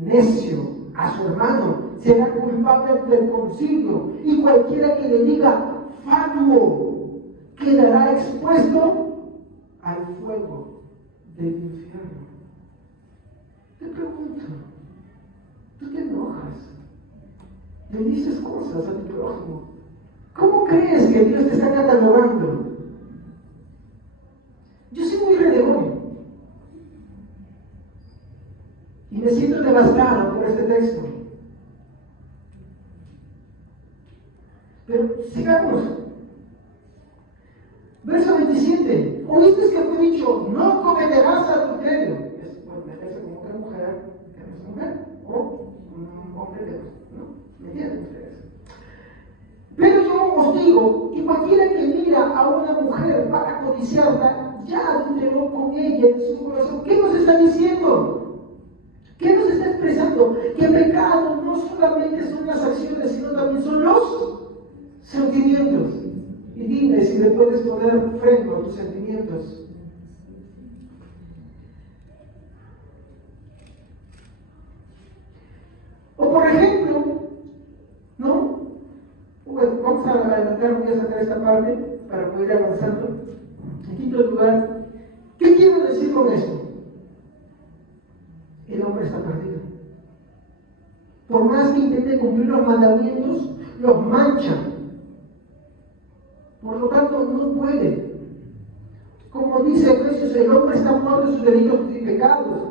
necio a su hermano será culpable del concilio. Y cualquiera que le diga fatuo quedará expuesto al fuego del infierno. Te pregunto, ¿tú te enojas? Le dices cosas a tu prójimo. ¿Cómo crees que Dios te está catalogando? Yo soy muy renegón y me siento devastado por este texto. Pero sigamos. Verso 27. Oíste que fue dicho, no cometerás adulterio. Es por meterse con otra mujer que no es mujer, o un hombre que no. ¿Me entienden ustedes? Pero yo os digo que cualquiera que mira a una mujer para codiciarla, ya adulteró con ella en su corazón. ¿Qué nos está diciendo? ¿Qué nos está expresando? Que el pecado no solamente son las acciones, sino también son los sentimientos. Y dime si le puedes poner freno a tus sentimientos. O por ejemplo, ¿no? Bueno, vamos a adelantar, voy a sacar esta parte para poder ir avanzando. En quinto lugar, ¿qué quiero decir con esto? El hombre está perdido. Por más que intente cumplir los mandamientos, los mancha. Por lo tanto, no puede. Como dice Efesios, el hombre está muerto en sus delitos y pecados.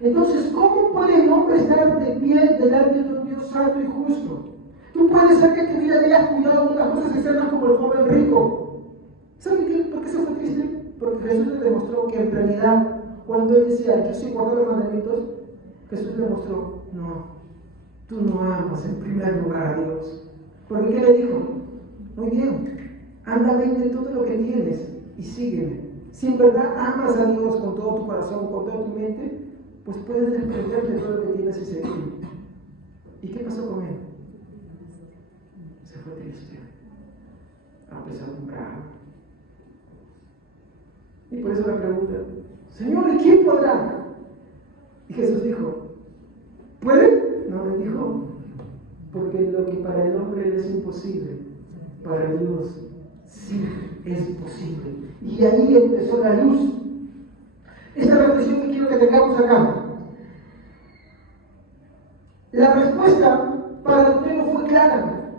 Entonces, ¿cómo puede el hombre estar de pie delante de un Dios santo y justo? Tú puedes ser que tu vida hayas cuidado de unas cosas externas como el joven rico. ¿Saben por qué se fue triste? Porque Jesús le demostró que en realidad, cuando él decía, yo soy guardador de los mandamientos, Jesús le mostró, no, tú no amas en primer lugar a Dios. Porque ¿qué le dijo? Muy bien, anda, vende todo lo que tienes y sígueme. Si en verdad amas a Dios con todo tu corazón, con toda tu mente, pues puedes desprenderte de todo lo que tienes y seguir. ¿Y qué pasó con él? Se fue triste, apesadumbrado. Y por eso me pregunta, Señor, ¿y quién podrá? Y Jesús dijo, ¿puede? No le dijo, porque lo que para el hombre es imposible, para Dios sí es posible. Y ahí empezó la luz. Esta reflexión que quiero que tengamos acá. La respuesta para Lutero fue clara,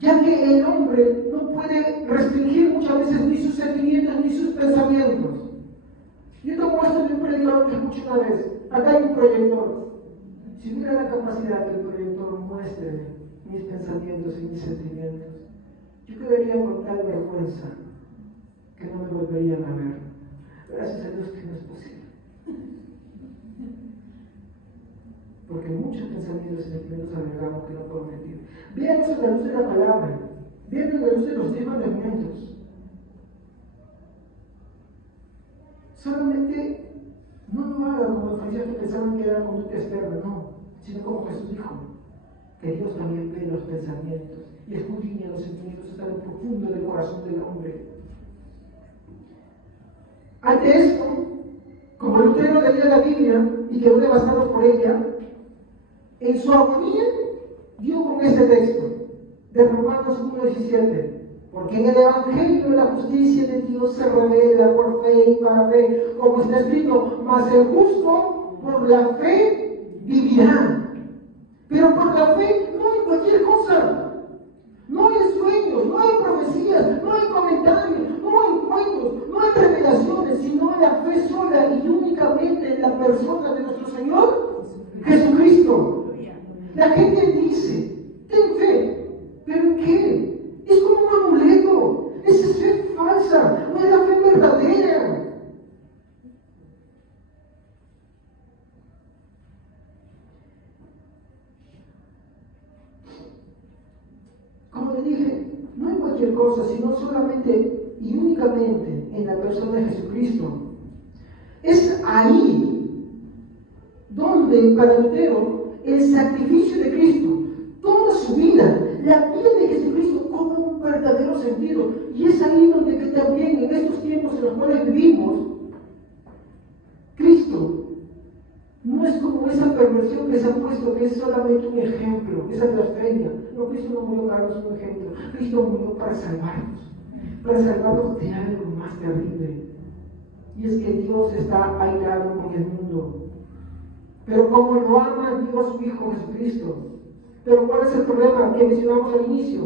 ya que el hombre no puede restringir muchas veces ni sus sentimientos ni sus pensamientos. Yo tomo esto de un predicador que escuché una vez. Acá hay un proyector. Si hubiera la capacidad que el proyector muestre mis pensamientos y mis sentimientos, yo quedaría con tal vergüenza que no me volverían a ver. Gracias a Dios que no es posible. Porque muchos pensamientos y sentimientos agregamos que no podemos mentir. Véanlos a la luz de la palabra, véanlos a la luz de los 10 mandamientos. Solamente no lo hagan como los fariseos que pensaban que era conducta externa, no, sino como Jesús dijo, que Dios también ve los pensamientos y escudriña los sentimientos hasta lo profundo del corazón del hombre. Ante esto, como Lutero leía la Biblia y quedó devastado por ella, en su agonía dio con este texto de Romanos 1:17. Porque en el Evangelio la justicia de Dios se revela por fe y para fe, como está escrito, mas el justo por la fe vivirá. Pero por la fe no hay cualquier cosa. No hay sueños, no hay profecías, no hay comentarios, no hay cuentos, no hay revelaciones, sino la fe sola y únicamente en la persona de nuestro Señor Jesucristo. La gente dice, ten fe, ¿pero en qué? Es como un amuleto, es fe falsa, no es la fe verdadera. Como le dije, no cualquier cosa, sino solamente y únicamente en la persona de Jesucristo. Es ahí donde para Lutero el sacrificio de Cristo, toda su vida, la vida de Jesucristo cobra un verdadero sentido. Y es ahí donde que también en estos tiempos en los cuales vivimos, Cristo no es como esa perversión que se ha puesto, que es solamente un ejemplo, esa blasfemia. No, Cristo no murió para darnos un ejemplo. Cristo murió para salvarnos de algo más terrible. Y es que Dios está airado con el mundo. Pero como lo ama Dios su Hijo Jesucristo. Pero ¿cuál es el problema que mencionamos al inicio?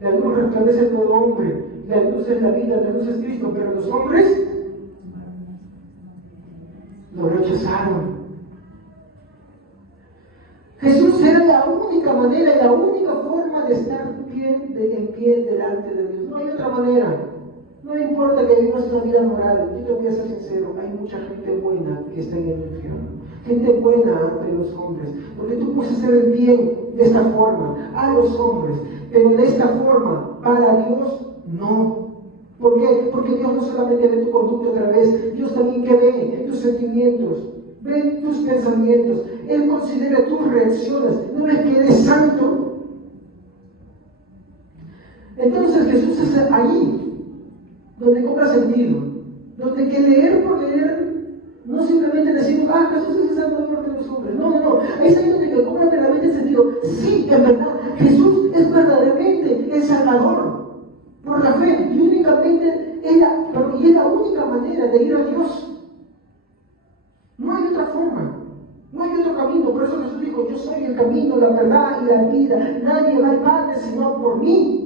La luz resplandece en todo hombre. La luz es la vida, la luz es Cristo. Pero los hombres lo rechazaron. Jesús era la única manera y la única forma de estar en pie delante de Dios. No hay otra manera. No importa que vivas una vida moral. Yo te voy a ser sincero. Hay mucha gente buena que está en el infierno. Gente buena ante los hombres. Porque tú puedes hacer el bien de esta forma a los hombres. Pero de esta forma, para Dios, no. ¿Por qué? Porque Dios no solamente ve tu conducta otra vez. Dios también que ve tus sentimientos. Ve tus pensamientos. Él considera tus reacciones. ¿No ves que eres santo? Entonces Jesús es ahí donde cobra sentido. Donde que leer por leer, no simplemente decimos, Jesús es el Salvador de los hombres. No, no, no. Ahí es ahí donde que cobra verdaderamente sentido. Sí, en verdad, Jesús es verdaderamente el Salvador. Por la fe. Y únicamente es la única manera de ir a Dios. No hay otra forma. No hay otro camino. Por eso Jesús dijo, yo soy el camino, la verdad y la vida. Nadie va al Padre sino por mí.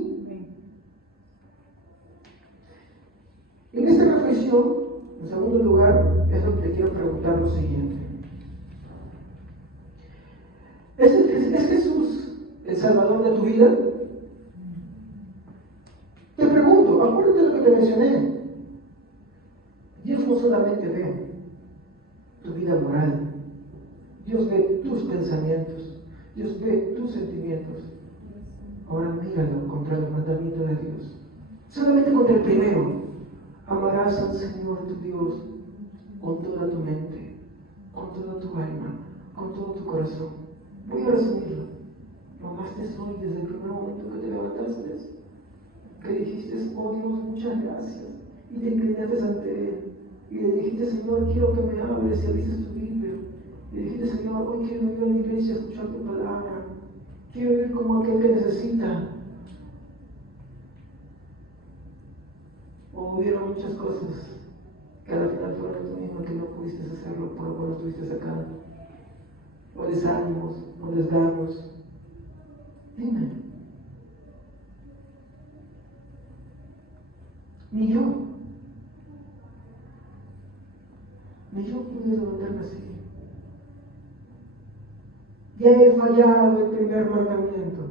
En esta reflexión, en segundo lugar, es lo que te quiero preguntar lo siguiente. ¿Es Jesús el Salvador de tu vida? Te pregunto, acuérdate de lo que te mencioné. Dios no solamente ve tu vida moral. Dios ve tus pensamientos. Dios ve tus sentimientos. Ahora míralo contra el mandamiento de Dios. Solamente contra el primero. Amarás al Señor tu Dios con toda tu mente, con toda tu alma, con todo tu corazón. Voy a resumirlo. Lo amaste hoy desde el primer momento que te levantaste. Que dijiste, oh Dios, muchas gracias. Y te inclinaste ante Él. Y le dijiste, Señor, quiero que me hables y abriste tu Biblia. Y le dijiste, Señor, hoy quiero ir a la iglesia a escuchar tu palabra. Quiero ir como aquel que necesita. O hubieron muchas cosas que al final fueron tú mismo que no pudiste hacerlo por lo cual estuviste acá. O desánimos, o desganos. Dime. Ni yo pude levantarme así. Ya he fallado el primer mandamiento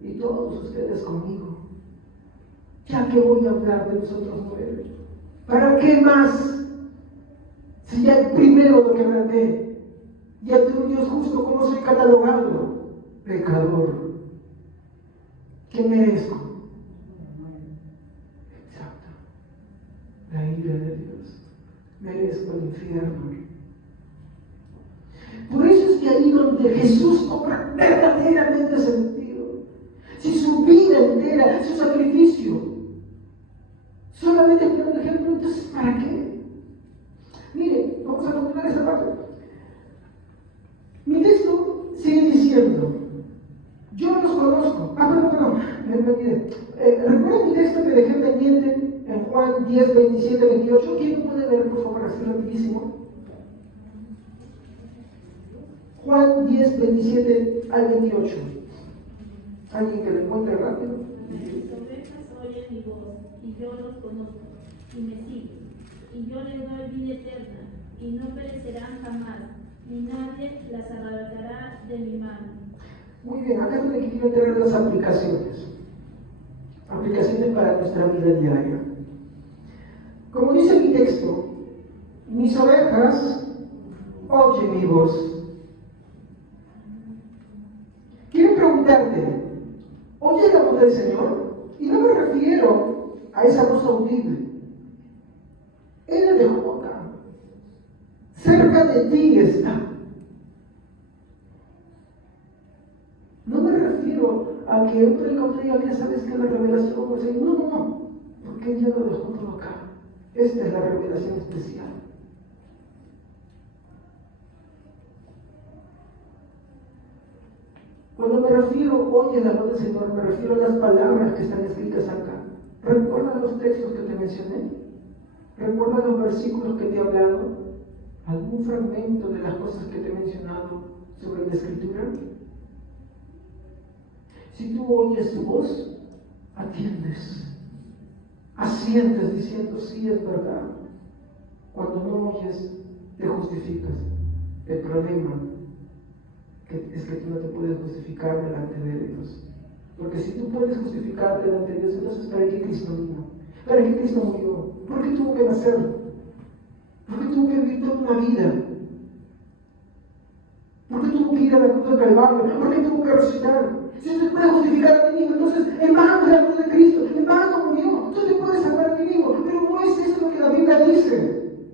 y todos ustedes conmigo. Ya que voy a hablar de nosotros 9. ¿Para qué más? Si ya el primero lo quebranté. Ya ante un Dios justo, ¿cómo soy catalogado? Pecador. ¿Qué merezco? Exacto. La ira de Dios. Merezco el infierno. Por eso es que ahí donde Jesús cobra verdaderamente sentido. Si su vida entera, su sacrificio, solamente por un ejemplo, entonces ¿para qué? Mire, vamos a continuar esta parte. Mi texto sigue diciendo, yo los conozco. Perdón, me olvidé. ¿Recuerdan mi texto que dejé pendiente en Juan 10, 27, 28? ¿Quién lo puede leer, por favor, así rapidísimo? Juan 10, 27 al 28. ¿Alguien que lo encuentre rápido? Mis ovejas oyen mi voz, y yo los conozco, y me siguen. Y yo les doy vida eterna, y no perecerán jamás, ni nadie las arrebatará de mi mano. Muy bien, acá es donde quiero tener las aplicaciones. Aplicaciones para nuestra vida diaria. Como dice mi texto, mis ovejas oyen mi voz. Quiero preguntarte, ¿oyes la voz del Señor? Y no me refiero a esa voz audible. LDJ, cerca de ti está. No me refiero a que un predicador diga que sabes que la revelación, no, porque él ya lo dejó todo acá. Esta es la revelación especial. Cuando me refiero, oye la voz del Señor, me refiero a las palabras que están escritas acá. ¿Recuerdas los textos que te mencioné? ¿Recuerdas los versículos que te he hablado? ¿Algún fragmento de las cosas que te he mencionado sobre la Escritura? Si tú oyes su voz, atiendes, asientes diciendo, sí, es verdad. Cuando no oyes, te justificas. El problema es que tú no te puedes justificar delante de Dios. Porque si tú puedes justificarte delante de Dios, entonces ¿para qué Cristo vino? ¿Para qué Cristo murió? ¿Por qué tuvo que nacer? ¿Por qué tuvo que vivir toda una vida? ¿Por qué tuvo que ir a la cruz del Calvario? ¿Por qué tuvo que resucitar? Si tú te puedes justificar a ti mismo, entonces en vano es la cruz de Cristo, en vano murió. Tú te puedes salvar a ti mismo, pero no es eso lo que la Biblia dice.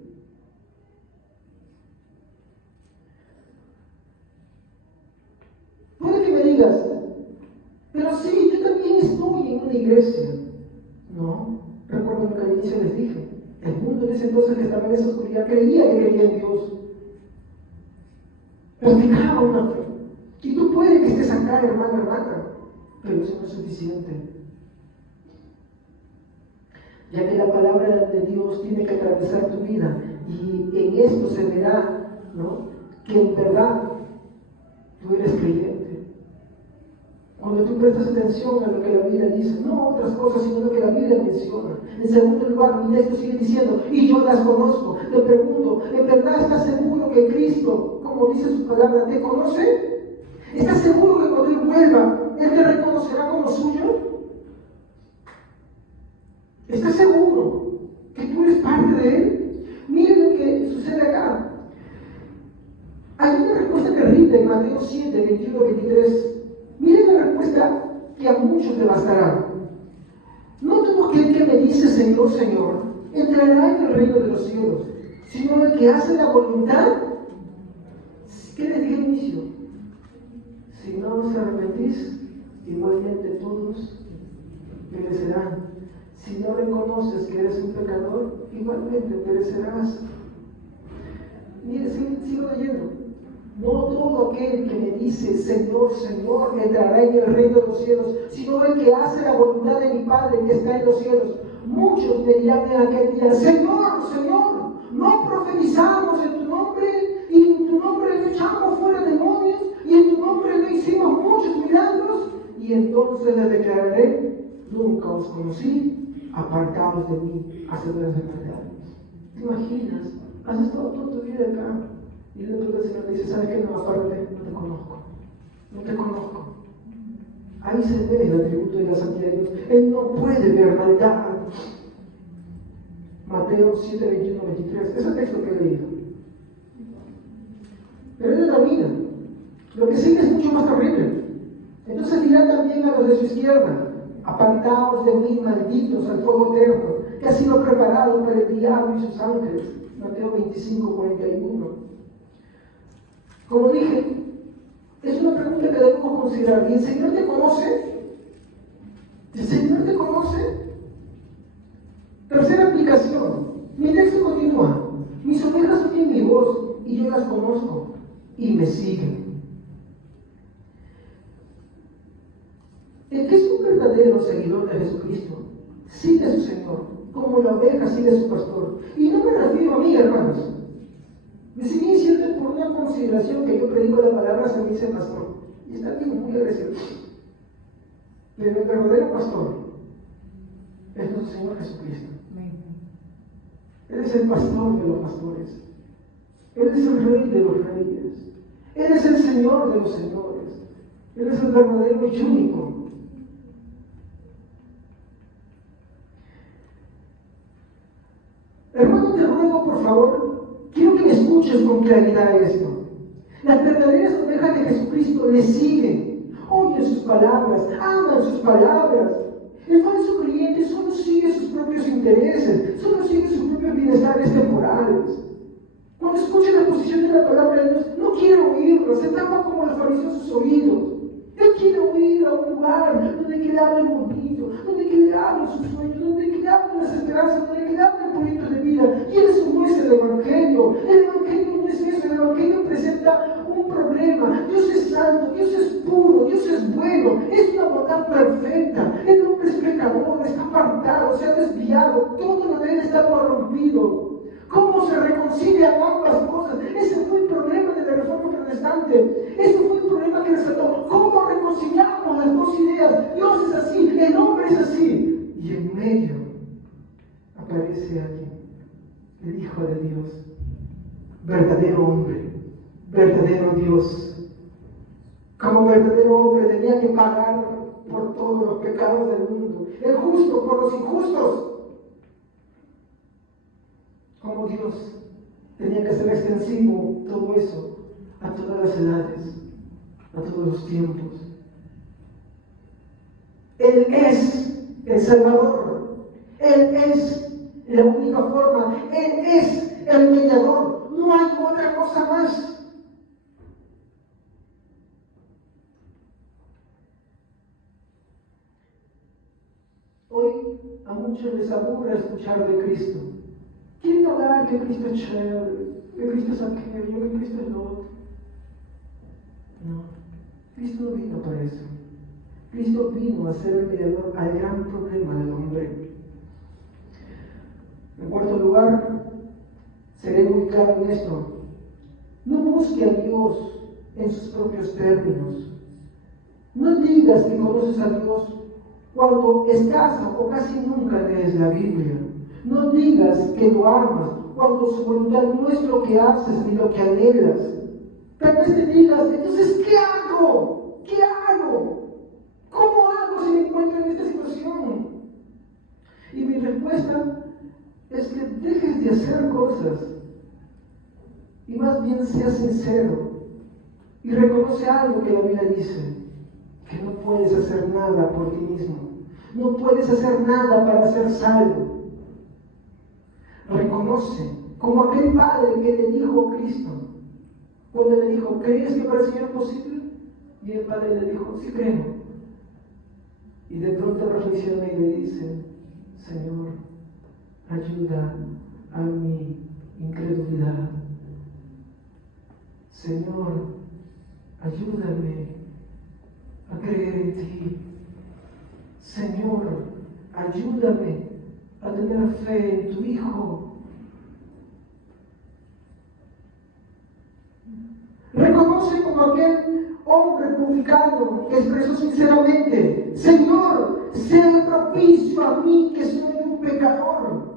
Puede que me digas, pero sí, yo también estoy en una iglesia. No, recuerdo lo que al inicio les dije. El mundo en ese entonces que estaba en esa oscuridad creía en Dios. Practicaba una fe. Y tú puedes que estés acá, hermana, pero eso no es suficiente. Ya que la palabra de Dios tiene que atravesar tu vida y en esto se verá, ¿no?, que en verdad tú eres creyente. Cuando tú prestas atención a lo que la Biblia dice, no otras cosas, sino lo que la Biblia menciona. En segundo lugar, mi texto sigue diciendo, y yo las conozco. Te pregunto, ¿en verdad estás seguro que Cristo, como dice su palabra, te conoce? ¿Estás seguro que cuando Él vuelva, Él te reconocerá como suyo? ¿Estás seguro que tú eres parte de Él? Miren lo que sucede acá. Hay una respuesta terrible en Mateo 7, 21, 23. Miren la respuesta que a muchos le bastará. No todo aquel que me dice Señor, Señor, entrará en el reino de los cielos, sino el que hace la voluntad. ¿Qué les dije al inicio? Si no os arrepentís, igualmente todos perecerán. Si no reconoces que eres un pecador, igualmente perecerás. Mire, sigo leyendo. No todo aquel que me dice Señor, Señor, entrará en el reino de los cielos, sino el que hace la voluntad de mi Padre que está en los cielos. Muchos me dirán en aquel día, Señor, Señor, no profetizamos en tu nombre, y en tu nombre no echamos fuera demonios, y en tu nombre no hicimos muchos milagros. Y entonces les declararé, nunca os conocí, apartados de mí, hacedores de maldad. ¿Te imaginas? Has estado toda tu vida acá. Y luego el Señor te dice, ¿sabes qué? No, aparte, no te conozco. No te conozco. Ahí se ve el atributo de la santidad de Dios. Él no puede ver maldad. Mateo 7, 21, 23. Ese texto que he leído. Pero él no termina. Lo que sigue es mucho más terrible. Entonces dirá también a los de su izquierda, apartaos de mí, malditos, al fuego eterno, que ha sido preparado para el diablo y sus ángeles. Mateo 25, 41. Como dije, es una pregunta que debemos considerar. ¿Y el Señor te conoce? ¿El Señor te conoce? Tercera aplicación. Mi texto continúa. Mis ovejas oyen mi voz y yo las conozco y me siguen. El que es un verdadero seguidor de Jesucristo sigue a su Señor, como la oveja sigue a su pastor. Y no me refiero a mí, hermanos. Me sigue diciendo por una consideración que yo predico la palabra, se me dice pastor. Y está aquí muy agresivo. Pero el verdadero pastor es nuestro Señor Jesucristo. Él es el pastor de los pastores. Él es el rey de los reyes. Él es el Señor de los señores. Él es el verdadero y único. Hermano, te ruego, por favor, quiero que me escuches con claridad esto. Las verdaderas ovejas de Jesucristo le siguen, oyen sus palabras, aman sus palabras. El falso creyente solo sigue sus propios intereses, solo sigue sus propios bienestares temporales. Cuando escucha la exposición de la palabra de Dios, no quiere oírlo, se tapa como los fariseos sus oídos. Él quiere oír a un lugar donde que le hablen bonito, donde que le hablen sus sueños, donde que le hablen las esperanzas, donde que le hablen proyectos de vida. Y eso no es el Evangelio. El Evangelio no es eso. El Evangelio presenta un problema. Dios es santo, Dios es puro, Dios es bueno, es una bondad perfecta. El hombre es pecador, está apartado, se ha desviado, todo lo de él está corrompido. ¿Cómo se reconcilian ambas cosas? Ese fue el problema de la Reforma Protestante. Ese fue el problema que resaltó. ¿Cómo reconciliamos las dos ideas? Dios es así, el hombre es así. Y en medio aparece alguien, el Hijo de Dios, verdadero hombre, verdadero Dios. Como verdadero hombre tenía que pagar por todos los pecados del mundo, el justo por los injustos. Como Dios tenía que ser extensivo todo eso a todas las edades, a todos los tiempos. Él es el Salvador, Él es la única forma, Él es el mediador, no hay otra cosa más. Hoy a muchos les aburre escuchar de Cristo. Quieren hablar que Cristo es chévere, que Cristo es aquello, que Cristo es lo otro. No, Cristo no vino para eso. Cristo vino a ser el mediador al gran problema del hombre. En cuarto lugar, seré muy claro en esto. No busque a Dios en sus propios términos. No digas que conoces a Dios cuando escaso o casi nunca lees la Biblia. No digas que lo amas cuando su voluntad no es lo que haces ni lo que anhelas. Tal vez te digas, entonces, ¿qué hago? ¿Qué hago? ¿Cómo hago si me encuentro en esta situación? Y mi respuesta es que dejes de hacer cosas y más bien seas sincero y reconoce algo que la Biblia dice, que no puedes hacer nada por ti mismo, no puedes hacer nada para ser salvo. Reconoce, como aquel padre que le dijo a Cristo, cuando le dijo, ¿crees que para el Señor es posible? Y el padre le dijo, sí creo. Y de pronto reflexiona y le dice, Señor, ayuda a mi incredulidad. Señor, ayúdame a creer en ti. Señor, ayúdame a tener fe en tu Hijo. Reconoce como aquel hombre publicano que expresó sinceramente, Señor, sea propicio a mí que soy un pecador.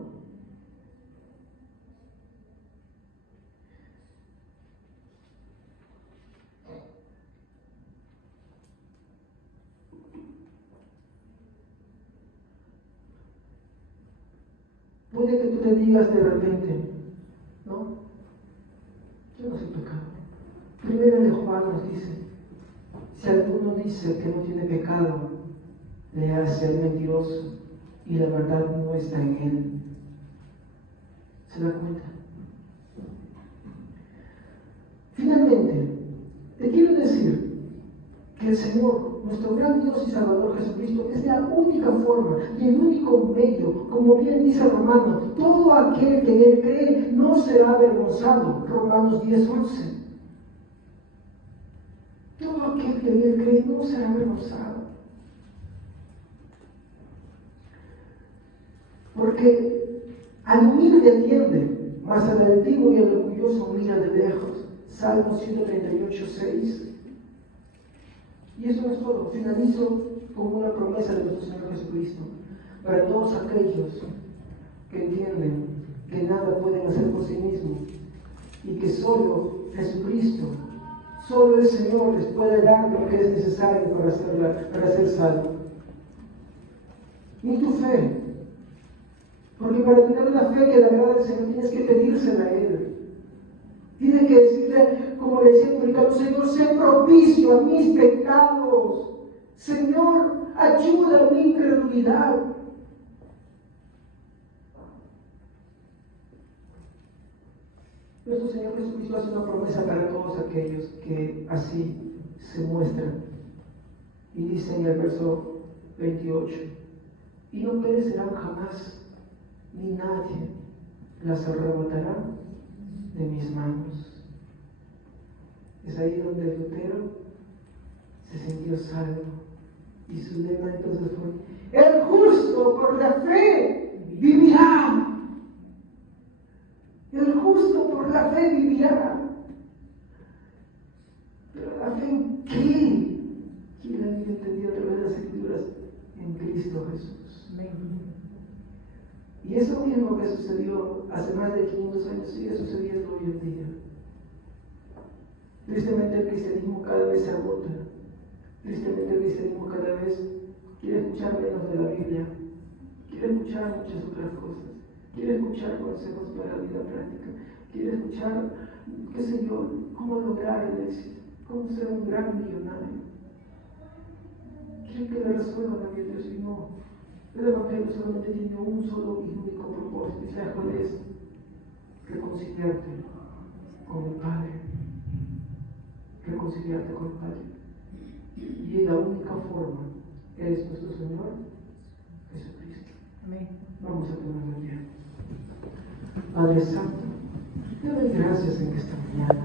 Puede que tú te digas de repente, no, yo no soy pecador. Primero de Juan nos dice, si alguno dice que no tiene pecado, le hace al mentiroso y la verdad no está en él. ¿Se da cuenta? Finalmente, te quiero decir que el Señor, nuestro gran Dios y Salvador Jesucristo, es la única forma y el único medio, como bien dice Romanos, todo aquel que en Él cree no será avergonzado. Romanos 10:11. Todo aquel que en Él cree no será avergonzado. Porque al humilde atiende, mas al altivo y al orgulloso mira de lejos. Salmo 138:6. Y eso no es todo. Finalizo con una promesa de nuestro Señor Jesucristo. Para todos aquellos que entienden que nada pueden hacer por sí mismos y que solo Jesucristo, solo el Señor les puede dar lo que es necesario para ser salvo. Ni tu fe. Porque para tener la fe que le agrada al Señor tienes que pedírsela a Él. Tienes que decirle, como le decía el publicano, Señor, sé propicio a mis pecados. Señor, ayuda mi incredulidad. Nuestro Señor Jesucristo hace una promesa para todos aquellos que así se muestran. Y dice en el verso 28, y no perecerán jamás, ni nadie las arrebatará de mis manos. Es ahí donde Lutero se sintió salvo. Y su lema entonces fue: el justo por la fe vivirá. El justo por la fe vivirá. Pero la fe en qué? ¿Quién la había entendido a través de las Escrituras? En Cristo Jesús. Y eso mismo que sucedió hace más de 500 años sigue sucediendo hoy en día. Tristemente el cristianismo cada vez se agota. Tristemente el cristianismo cada vez quiere escuchar menos de la Biblia, quiere escuchar muchas otras cosas, quiere escuchar consejos para la vida práctica, quiere escuchar, qué sé yo, cómo lograr el éxito, cómo ser un gran millonario. Quiere que le resuelvan a Dios y no. El Evangelio solamente tiene un solo y único propósito, y ¿sabes cuál es? Reconciliarte con el Padre. Reconciliarte con el Padre. Y la única forma es nuestro Señor Jesucristo. Amén. Vamos a ponerlo bien. Padre Santo, te doy gracias en esta mañana.